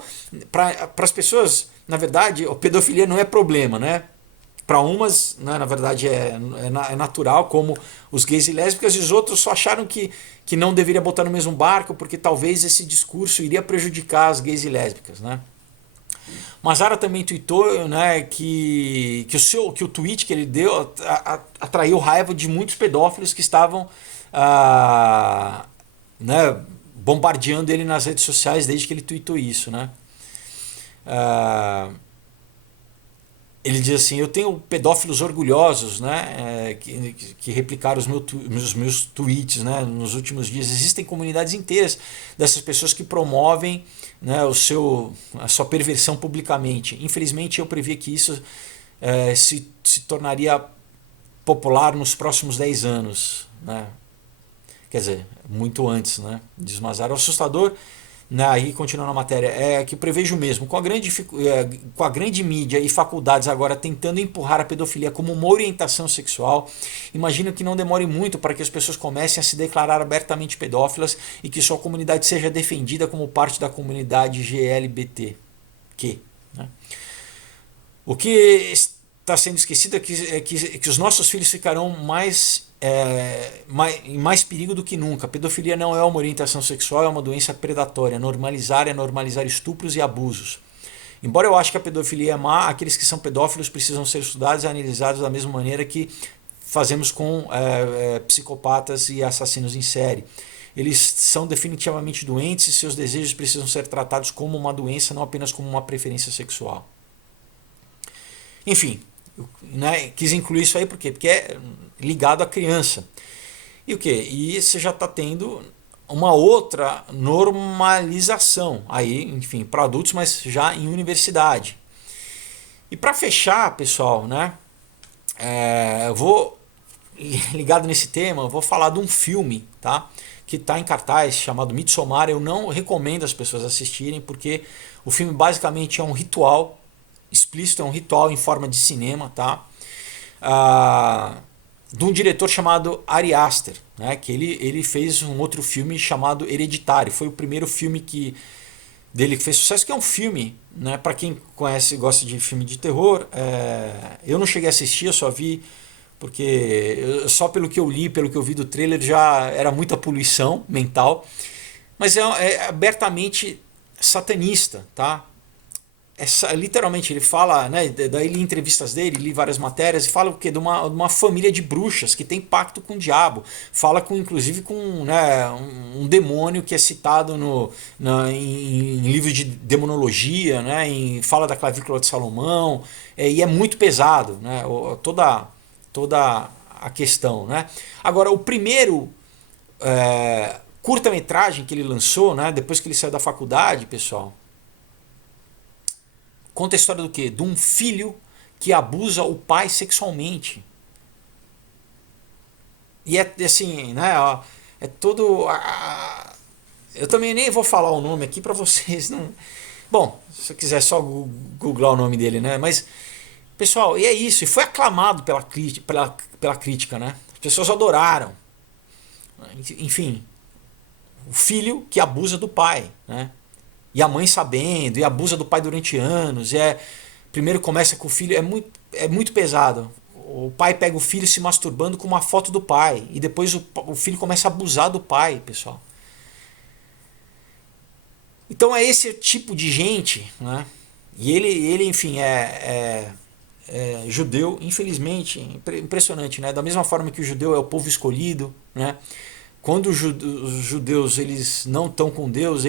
para as pessoas, na verdade, a pedofilia não é problema, né? Para umas, né, na verdade, é natural, como os gays e lésbicas, e os outros só acharam que não deveria botar no mesmo barco, porque talvez esse discurso iria prejudicar as gays e lésbicas, né? Mazzara também tweetou, né, que o tweet que ele deu atraiu raiva de muitos pedófilos que estavam né, bombardeando ele nas redes sociais desde que ele tweetou isso, né? Ele diz assim: eu tenho pedófilos orgulhosos, né, que replicaram os meus tweets, né, nos últimos dias. Existem comunidades inteiras dessas pessoas que promovem, né, a sua perversão publicamente. Infelizmente eu previa que isso se tornaria popular nos próximos 10 anos. Né? Quer dizer, muito antes, né, diz Mazzara. O assustador, aí continuando a matéria, é que prevejo mesmo, com a grande mídia e faculdades agora tentando empurrar a pedofilia como uma orientação sexual, imagino que não demore muito para que as pessoas comecem a se declarar abertamente pedófilas e que sua comunidade seja defendida como parte da comunidade GLBTQ. Né? O que está sendo esquecido é que os nossos filhos ficarão em mais perigo do que nunca. A pedofilia não é uma orientação sexual, é uma doença predatória. Normalizar é normalizar estupros e abusos. Embora eu ache que a pedofilia é má, aqueles que são pedófilos precisam ser estudados e analisados da mesma maneira que fazemos com psicopatas e assassinos em série. Eles são definitivamente doentes e seus desejos precisam ser tratados como uma doença, não apenas como uma preferência sexual. Enfim, né, quis incluir isso aí por quê? Porque é ligado à criança. E o quê? E você já está tendo uma outra normalização aí, enfim, para adultos, mas já em universidade. E para fechar, pessoal, né, eu vou ligado nesse tema, eu vou falar de um filme, tá? Que está em cartaz chamado Midsommar. Eu não recomendo as pessoas assistirem porque o filme basicamente é um ritual explícito, é um ritual em forma de cinema, tá? De um diretor chamado Ari Aster, né? Que ele fez um outro filme chamado Hereditário. Foi o primeiro filme dele que fez sucesso, que é um filme, né? Para quem conhece, gosta de filme de terror, eu não cheguei a assistir, eu só vi porque só pelo que eu li, pelo que eu vi do trailer, já era muita poluição mental. Mas é abertamente satanista, tá? Literalmente, ele fala, né? Daí li entrevistas dele, li várias matérias e fala o quê? De uma família de bruxas que tem pacto com o diabo. Fala inclusive com, né, um demônio que é citado em livros de demonologia, né? Fala da clavícula de Salomão, e é muito pesado, né? Toda a questão, né? Agora, o primeiro curta-metragem que ele lançou, né? Depois que ele saiu da faculdade, pessoal, conta a história do quê? De um filho que abusa o pai sexualmente. E é assim, né? É todo. Eu também nem vou falar o nome aqui para vocês. Não... Bom, se você quiser só googlar o nome dele, né? Mas, pessoal, e é isso. E foi aclamado pela crítica, né? As pessoas adoraram. Enfim, o filho que abusa do pai, né? E a mãe sabendo, e abusa do pai durante anos. Primeiro começa com o filho, é muito pesado. O pai pega o filho se masturbando com uma foto do pai. E depois o filho começa a abusar do pai, pessoal. Então é esse tipo de gente, né? E ele enfim, é judeu, infelizmente, impressionante, né? Da mesma forma que o judeu é o povo escolhido, né? Quando os judeus eles não estão com Deus,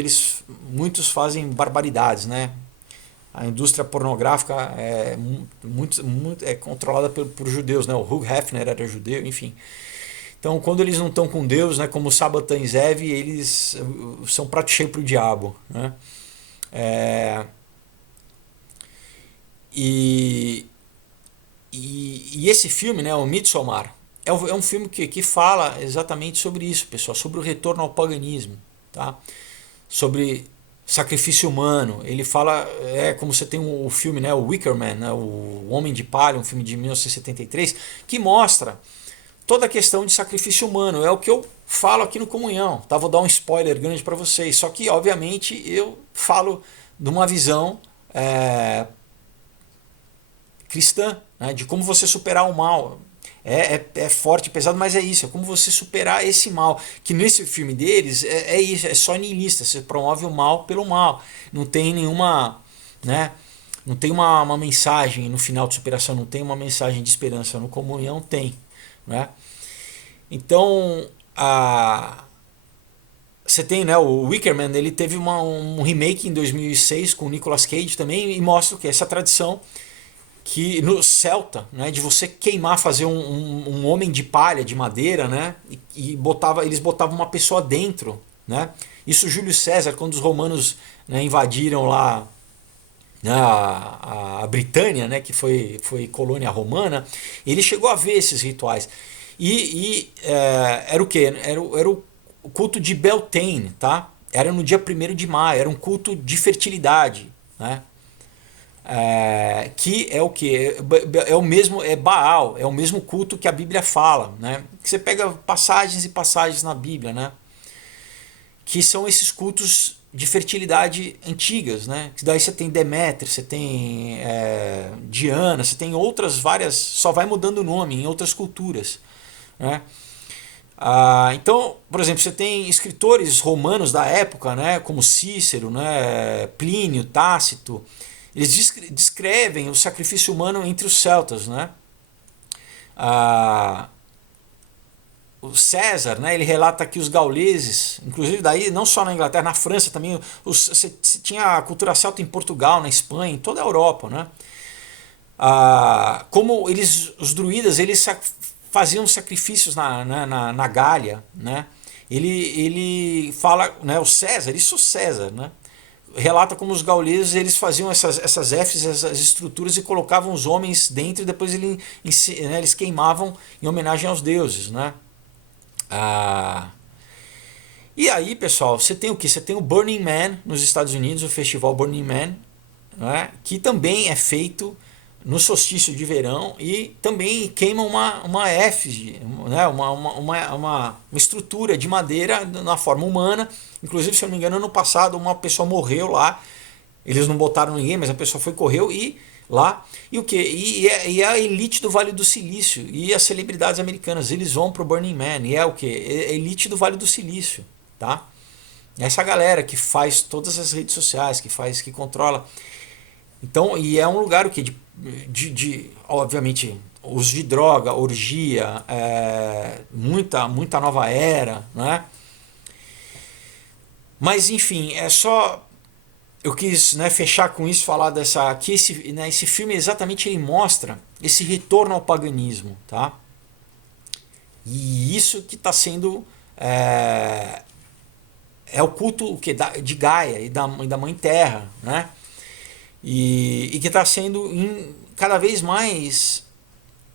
muitos fazem barbaridades, né? A indústria pornográfica é controlada por judeus, né? O Hugh Hefner era judeu, enfim. Então, quando eles não estão com Deus, né? Como o Sabatan Zev, eles são prato cheio para o diabo, né? E esse filme, né? O Midsommar, é um filme que fala exatamente sobre isso, pessoal, sobre o retorno ao paganismo, tá? Sobre sacrifício humano. Ele fala, como você tem o filme, né, o Wicker Man, né, o Homem de Palha, um filme de 1973, que mostra toda a questão de sacrifício humano. É o que eu falo aqui no Comunhão, tá? Vou dar um spoiler grande para vocês, só que obviamente eu falo de uma visão cristã, né, de como você superar o mal. É forte, pesado, mas é isso. É como você superar esse mal. Que nesse filme deles é isso, é só niilista. Você promove o mal pelo mal. Não tem nenhuma, né? Não tem uma mensagem no final de superação. Não tem uma mensagem de esperança. No Comunhão tem, né? Então você tem, né? O Wicker Man, ele teve um remake em 2006 com o Nicolas Cage também e mostra o que essa tradição que no celta, né, de você queimar, fazer um homem de palha, de madeira, né, e eles botavam uma pessoa dentro, né. Isso Júlio César, quando os romanos, né, invadiram lá, né, a Britânia, né, que foi colônia romana, ele chegou a ver esses rituais. Era o quê? Era o culto de Beltane, tá? Era no dia 1º de maio, era um culto de fertilidade, né? Que é o que? É o mesmo, é Baal, é o mesmo culto que a Bíblia fala, né? Que você pega passagens e passagens na Bíblia, né? Que são esses cultos de fertilidade antigas, né? Que daí você tem Deméter, você tem Diana, você tem outras várias, só vai mudando o nome em outras culturas, né? Então, por exemplo, você tem escritores romanos da época, né? Como Cícero, né? Plínio, Tácito. Eles descrevem o sacrifício humano entre os celtas, né? O César, né, ele relata que os gauleses, inclusive daí não só na Inglaterra, na França também, você tinha a cultura celta em Portugal, na Espanha, em toda a Europa, né? como os druidas, eles faziam sacrifícios na Gália, né? Ele fala, né, o César, isso o César, né? Relata como os gauleses eles faziam essas Fs, essas estruturas e colocavam os homens dentro e depois eles queimavam em homenagem aos deuses, né? E aí, pessoal, você tem o que? Você tem o Burning Man nos Estados Unidos, o festival Burning Man, né? Que também é feito no solstício de verão e também queima uma efígie, né? uma estrutura de madeira na forma humana. Inclusive, se eu não me engano, ano passado uma pessoa morreu lá. Eles não botaram ninguém, mas a pessoa correu e lá. E o que? E a elite do Vale do Silício e as celebridades americanas, eles vão pro Burning Man. E é o que? É a elite do Vale do Silício, tá? Essa galera que faz todas as redes sociais, que controla. Então, e é um lugar o que? Obviamente, uso de droga, orgia, muita nova era, né? Mas enfim, eu quis, né, fechar com isso, falar que esse filme exatamente ele mostra esse retorno ao paganismo, tá? E isso que está sendo o culto de Gaia e da Mãe Terra, né? E que está sendo cada vez mais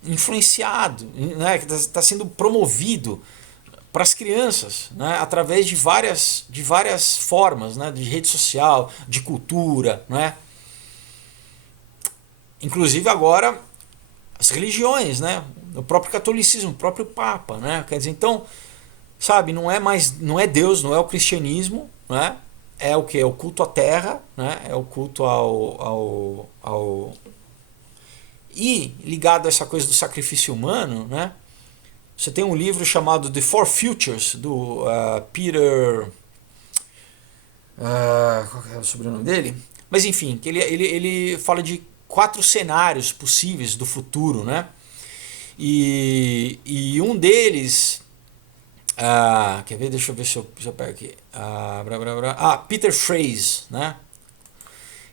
influenciado, né? Que está sendo promovido para as crianças, né? Através de várias formas, né? De rede social, de cultura, né? Inclusive agora as religiões, né? O próprio catolicismo, o próprio Papa, né? Quer dizer, então, sabe, não é Deus, não é o cristianismo, né? É o que? É o culto à terra, né? É o culto E ligado a essa coisa do sacrifício humano, né? Você tem um livro chamado The Four Futures, do Peter... qual é o sobrenome dele? Mas enfim, que ele fala de 4 cenários possíveis do futuro, né? E um deles... quer ver? Deixa eu ver se eu pego aqui. Peter Frase, né?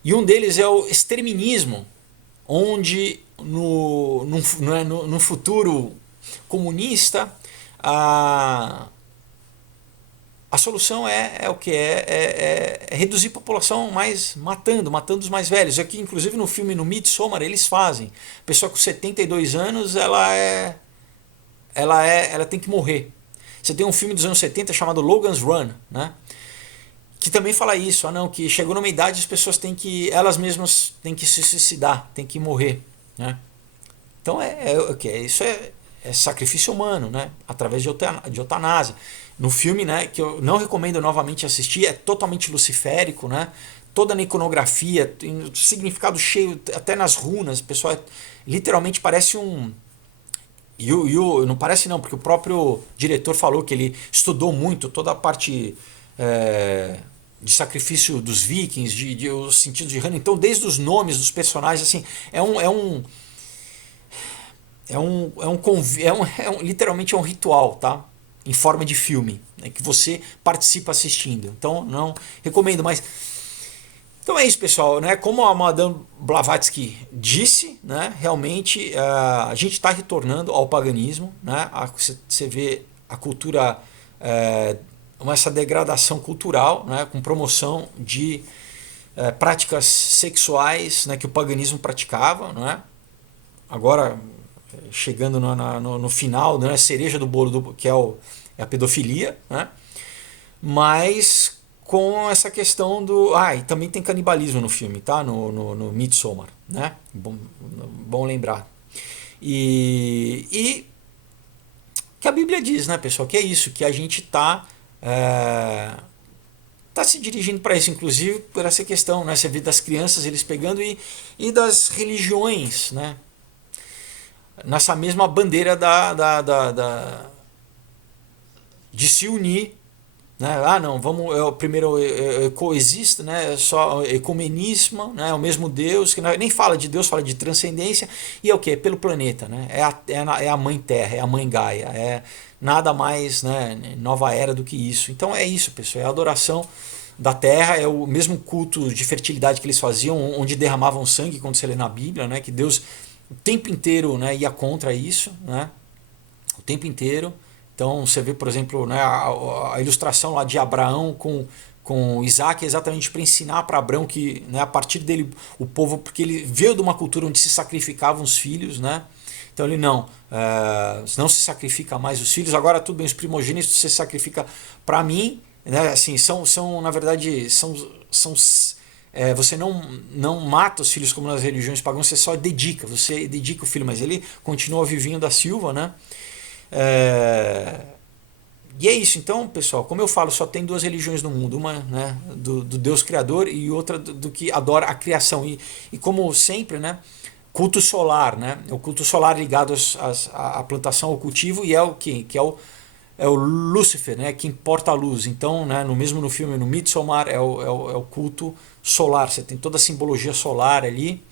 E um deles é o exterminismo, onde no futuro comunista a solução é o que? É reduzir a população matando os mais velhos. Aqui, inclusive no filme, no Midsommar, eles fazem. A pessoa com 72 anos, ela tem que morrer. Você tem um filme dos anos 70 chamado Logan's Run, né? Que também fala isso, que chegou numa idade as pessoas elas mesmas têm que se suicidar, têm que morrer, né? Então isso é sacrifício humano, né? Através de eutanásia. No filme, né, que eu não recomendo novamente assistir, é totalmente luciférico, né? Toda na iconografia, tem significado cheio, até nas runas, o pessoal literalmente parece um... não parece não, porque o próprio diretor falou que ele estudou muito toda a parte de sacrifício dos vikings, de os sentidos de Hannah. Então, desde os nomes dos personagens, assim, literalmente é um ritual, tá? Em forma de filme, né, que você participa assistindo. Então, não recomendo, mas... Então é isso, pessoal, né? Como a Madame Blavatsky disse, né? Realmente a gente está retornando ao paganismo, né? Você vê a cultura, essa degradação cultural, né? Com promoção de práticas sexuais, né? Que o paganismo praticava, né? Agora chegando no final, né? Cereja do bolo que é a pedofilia, né? Mas com essa questão do... e também tem canibalismo no filme, tá? No Midsommar, né? Bom lembrar. E que a Bíblia diz, né, pessoal? Que é isso, que a gente tá se dirigindo para isso, inclusive por essa questão, né? Você vê das crianças, eles pegando e das religiões, né? Nessa mesma bandeira de se unir, né? Não, vamos, primeiro coexiste, né? Só ecumenismo, né? O mesmo Deus, que nem fala de Deus, fala de transcendência, e é o que? Pelo planeta, né? É a Mãe Terra, é a Mãe Gaia, é nada mais, né? Nova era do que isso. Então é isso, pessoal, é a adoração da terra, é o mesmo culto de fertilidade que eles faziam, onde derramavam sangue, quando você lê na Bíblia, né? Que Deus o tempo inteiro, né, ia contra isso, né? O tempo inteiro. Então você vê, por exemplo, né, a ilustração lá de Abraão com Isaac, é exatamente para ensinar para Abraão que, né, a partir dele o povo, porque ele veio de uma cultura onde se sacrificavam os filhos, né? Então ele não se sacrifica mais os filhos, agora tudo bem, os primogênitos você sacrifica para mim, né? Assim, são na verdade, você não mata os filhos como nas religiões pagãs, você dedica o filho, mas ele continua vivinho da Silva, né? E é isso, então, pessoal, como eu falo, só tem duas religiões no mundo, uma, né, do Deus Criador e outra do que adora a criação. E como sempre, né, culto solar, né, o culto solar ligado à plantação, ao cultivo, e é o que é o Lúcifer, né, que importa a luz. Então, né, no filme, no Midsommar, é o culto solar, você tem toda a simbologia solar ali.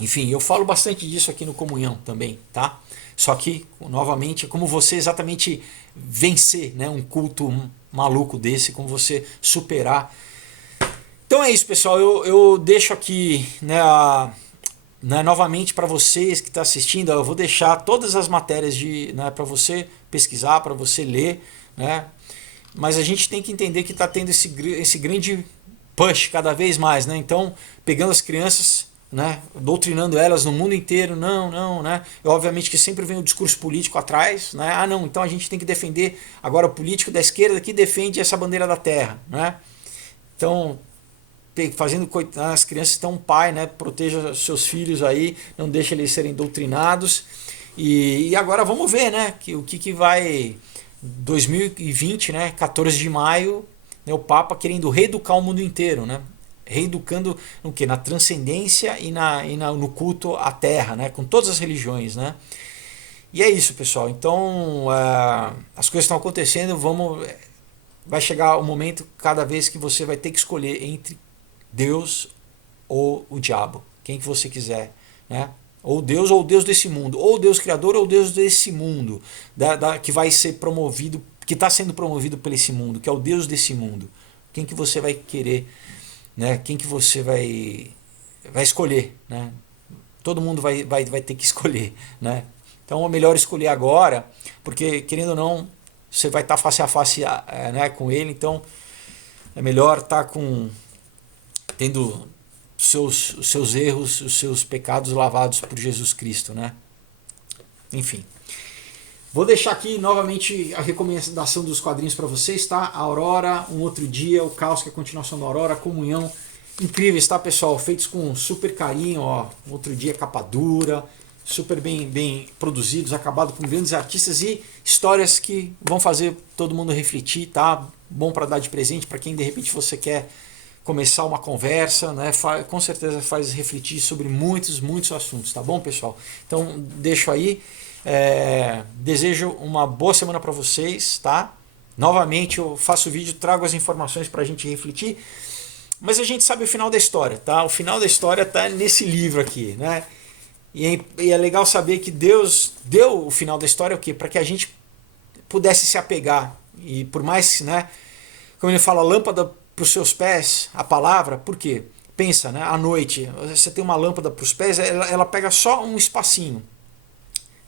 Enfim, eu falo bastante disso aqui no Comunhão também, tá? Só que, novamente, como você exatamente vencer, né, um culto maluco desse, como você superar. Então é isso, pessoal. Eu deixo aqui, né, novamente para vocês que estão assistindo, eu vou deixar todas as matérias né, para você pesquisar, para você ler, né? Mas a gente tem que entender que está tendo esse grande push cada vez mais, né? Então, pegando as crianças, né, doutrinando elas no mundo inteiro, não, né? E obviamente que sempre vem o discurso político atrás, né? Não, então a gente tem que defender agora o político da esquerda que defende essa bandeira da terra, né? Então, fazendo as crianças, então pai, né, proteja seus filhos aí, não deixe eles serem doutrinados. E agora vamos ver, né, o que vai 2020, né, 14 de maio, né, o Papa querendo reeducar o mundo inteiro, né? Reeducando no que? Na transcendência e no culto à terra, né? Com todas as religiões, né? E é isso, pessoal. Então, as coisas estão acontecendo, vai chegar o momento cada vez que você vai ter que escolher entre Deus ou o diabo, quem que você quiser, né? Ou o Deus desse mundo, ou Deus criador ou Deus desse mundo, que vai ser promovido, que está sendo promovido por esse mundo, que é o Deus desse mundo. Quem que você vai querer, né? Quem que você vai escolher, né? Todo mundo vai ter que escolher, né? Então é melhor escolher agora, porque querendo ou não, você vai estar face a face, né, com ele, então é melhor estar tendo os seus erros, os seus pecados lavados por Jesus Cristo, né? Enfim. Vou deixar aqui novamente a recomendação dos quadrinhos para vocês, tá? A Aurora, Um Outro Dia, O Caos, que é a continuação da Aurora, Comunhão. Incríveis, tá, pessoal? Feitos com super carinho, ó. Um Outro Dia, capa dura, super bem produzidos, acabado com grandes artistas e histórias que vão fazer todo mundo refletir, tá? Bom para dar de presente para quem de repente você quer começar uma conversa, né? Com certeza faz refletir sobre muitos assuntos, tá bom, pessoal? Então deixo aí. Desejo uma boa semana para vocês, tá? Novamente eu faço vídeo, trago as informações para a gente refletir, mas a gente sabe o final da história, tá? O final da história tá nesse livro aqui, né? E é legal saber que Deus deu o final da história o quê? Para que a gente pudesse se apegar, e por mais, né, como ele fala, lâmpada para os seus pés, a palavra, por quê? Pensa, né, à noite, você tem uma lâmpada para os pés, ela pega só um espacinho.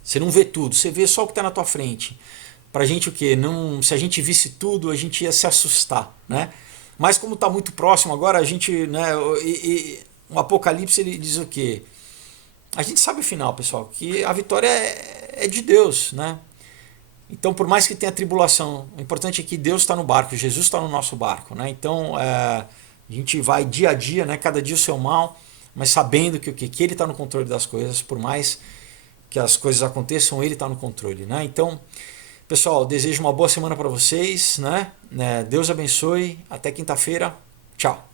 Você não vê tudo, você vê só o que está na tua frente. Pra gente o quê? Se a gente visse tudo, a gente ia se assustar, né? Mas como está muito próximo agora, a gente, né, o Apocalipse ele diz o quê? A gente sabe o final, pessoal, que a vitória é de Deus, né? Então, por mais que tenha tribulação, o importante é que Deus está no barco, Jesus está no nosso barco, né? Então, a gente vai dia a dia, né? Cada dia o seu mal, mas sabendo que Ele está no controle das coisas, por mais que as coisas aconteçam, Ele está no controle, né? Então, pessoal, desejo uma boa semana para vocês, né? Deus abençoe, até quinta-feira, tchau.